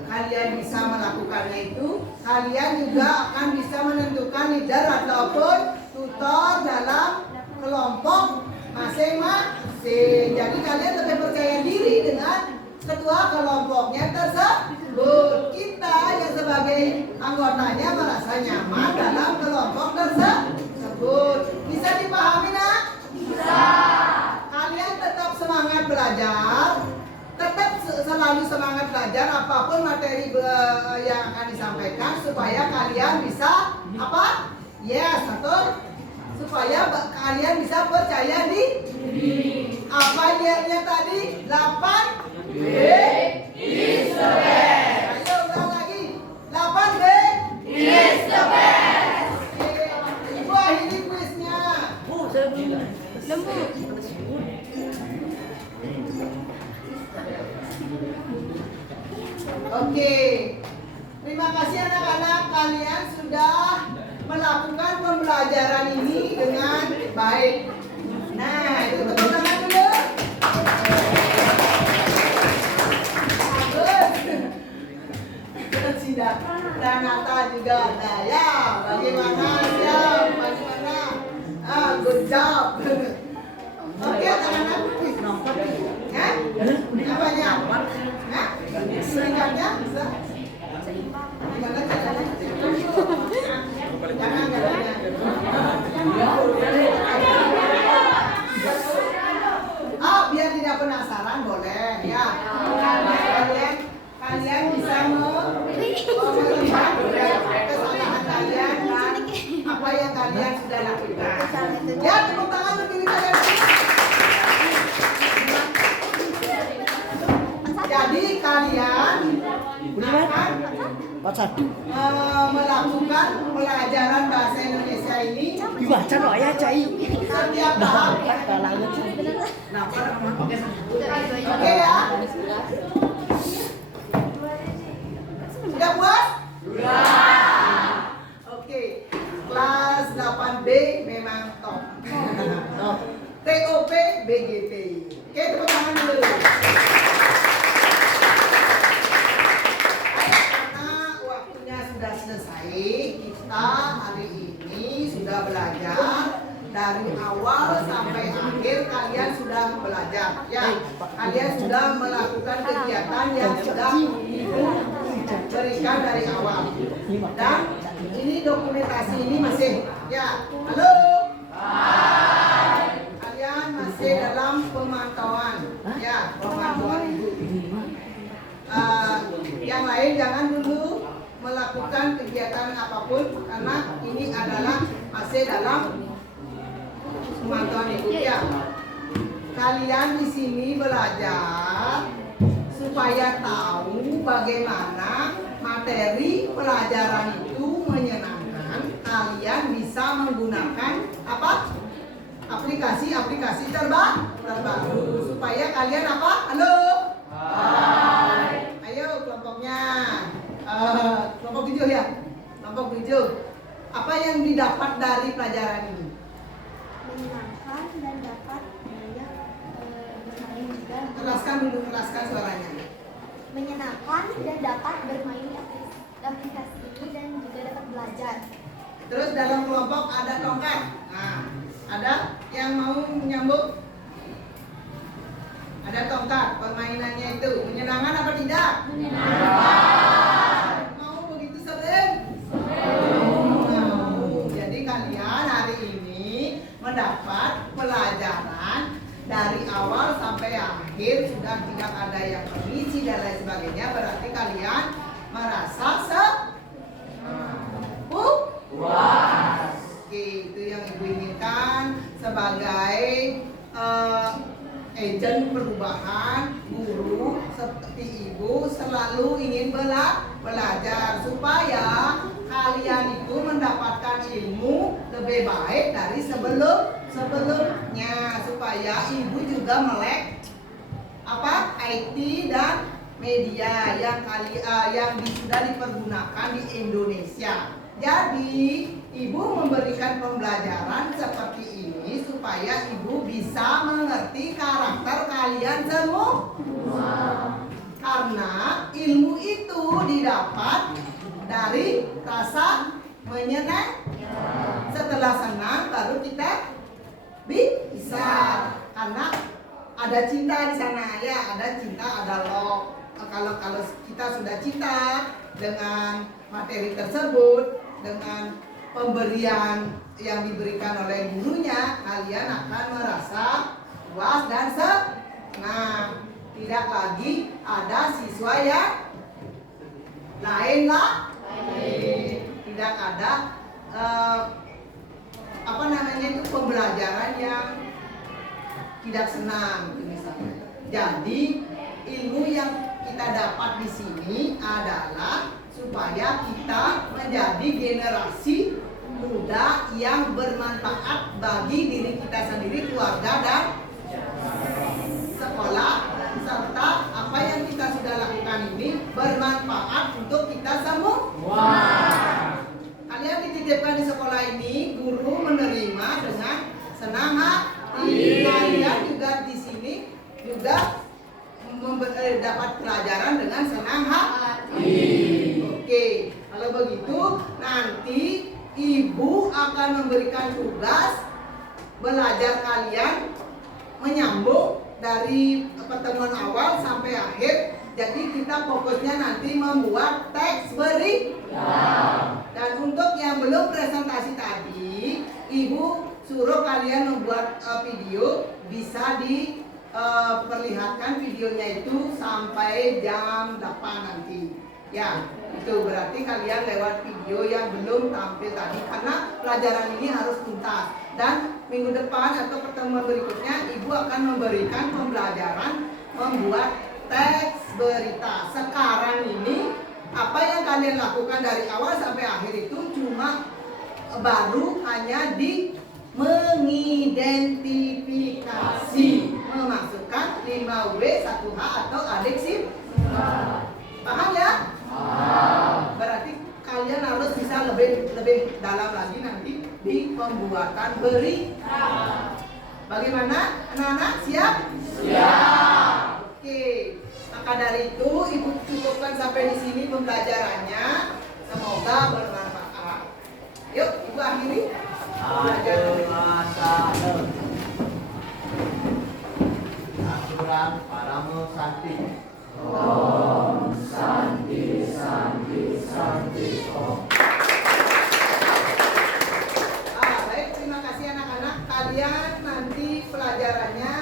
kalian bisa melakukannya itu, kalian juga akan bisa menentukan leader ataupun tutor dalam kelompok masing-masing. Jadi kalian lebih percaya diri dengan ketua kelompoknya tersebut. Kita yang sebagai anggotanya merasa nyaman dalam kelompok tersebut. Bisa dipahami nak? Bisa. Kalian tetap semangat belajar, tetap selalu semangat belajar apapun materi yang akan disampaikan supaya kalian bisa apa? Yes, betul. Supaya kalian bisa percaya diri. Apa Y-nya tadi? 8 B is the best. Ayo ulang lagi. 8 B is the best. Ibu akhiri kuisnya. Oke. Terima kasih anak-anak, kalian sudah melakukan pembelajaran ini dengan baik. Nah, itu tepuk tangan dulu. Bagus. Tidak. Pranata juga ada ya. Bagaimana? Siap. Bagaimana? Good job. Oke, anak-anak. Apanya? Singkatnya bisa? Biar tidak penasaran boleh ya. Kalian bisa melihat kesalahan kalian dan apa yang kalian sudah lakukan. Ya, tepuk tangan untuk diri kalian. Jadi kalian akan melakukan pelajaran bahasa Indonesia ini Dibaca no ya cai. setiap tahap. Oke ya? Sudah puas? Sudah. Oke. Kelas 8B memang top. TOP BGT. Oke, tepuk tangan dulu. Karena waktunya sudah selesai, kita hari ini sudah belajar dari awal sampai akhir. Kalian sudah belajar ya. Kalian sudah melakukan kegiatan yang sudah Ibu berikan dari awal. Dan ini dokumentasi ini masih ya. Halo. Kalian masih dalam pemantauan ya, pemantauan Ibu. Yang lain jangan dulu melakukan kegiatan apapun karena ini adalah masih dalam pemantauan Ibu ya. Kalian di sini belajar supaya tahu bagaimana materi pelajaran itu menyenangkan. Kalian bisa menggunakan apa? Aplikasi-aplikasi terbaru supaya kalian apa? Halo. Hai. Ayo kelompoknya. Kelompok 7 ya. Kelompok 7. Apa yang didapat dari pelajaran ini? Menyenangkan dan dapat bermain juga. Kelaskan dulu, kelaskan suaranya. Menyenangkan dan dapat bermain di aplikasi ini dan juga dapat belajar. Terus dalam kelompok ada tongkat. Nah, ada yang mau menyambung? Ada tongkat, permainannya itu menyenangkan apa tidak? Menyenangkan. Mau begitu sering? Mau. Jadi kalian hari ini mendapat pelajaran dari awal sampai akhir, sudah tidak ada yang permisi dan lain sebagainya. Berarti kalian merasa puas. Oke, itu yang Ibu inginkan sebagai agent perubahan. Guru seperti Ibu selalu ingin belajar supaya kalian itu mendapatkan ilmu lebih baik dari sebelumnya, supaya Ibu juga melek apa IT dan media yang sudah dipergunakan di Indonesia. Jadi Ibu memberikan pembelajaran seperti ini supaya Ibu bisa mengerti karakter kalian semua. Karena ilmu itu didapat dari rasa menyenang. Setelah senang baru kita bisa, karena ada cinta di sana ya, ada cinta, ada love. Kalau kita sudah cinta dengan materi tersebut, dengan pemberian yang diberikan oleh gurunya, kalian akan merasa puas dan senang. Tidak lagi ada siswa yang lain. Tidak ada itu pembelajaran yang tidak senang misalnya. Jadi ilmu yang kita dapat di sini adalah supaya kita menjadi generasi muda yang bermanfaat bagi diri kita sendiri, keluarga dan sekolah, serta apa yang kita sudah lakukan ini bermanfaat untuk kita semua. Kalian dititipkan di sekolah ini, guru menerima dengan senang hati. Kalian juga di sini juga dapat pelajaran dengan senang hati. Oke, kalau begitu nanti Ibu akan memberikan tugas belajar kalian menyambung dari pertemuan awal sampai akhir. Jadi kita fokusnya nanti membuat teks berita. Dan untuk yang belum presentasi tadi, Ibu suruh kalian membuat video, bisa diperlihatkan videonya itu sampai jam 8 nanti. Ya, itu berarti kalian lewat video yang belum tampil tadi karena pelajaran ini harus tuntas. Dan minggu depan atau pertemuan berikutnya Ibu akan memberikan pembelajaran membuat teks berita. Sekarang ini apa yang kalian lakukan dari awal sampai akhir itu cuma baru hanya di mengidentifikasi, memasukkan 5W 1H atau adiksi. Paham ya? Berarti kalian harus bisa lebih dalam lagi nanti di pembuatan berita. Bagaimana anak-anak, siap? Siap. Oke, maka dari itu Ibu cukupkan sampai di sini pembelajarannya. Semoga bermanfaat. Yuk, Ibu akhiri pembelajaran. Aturan Paramo Santi. Om Santi Santi Santi Om. Baik, terima kasih anak-anak. Kalian nanti pelajarannya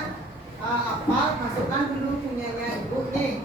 apa? Masukkan dulu punyanya Ibu nih.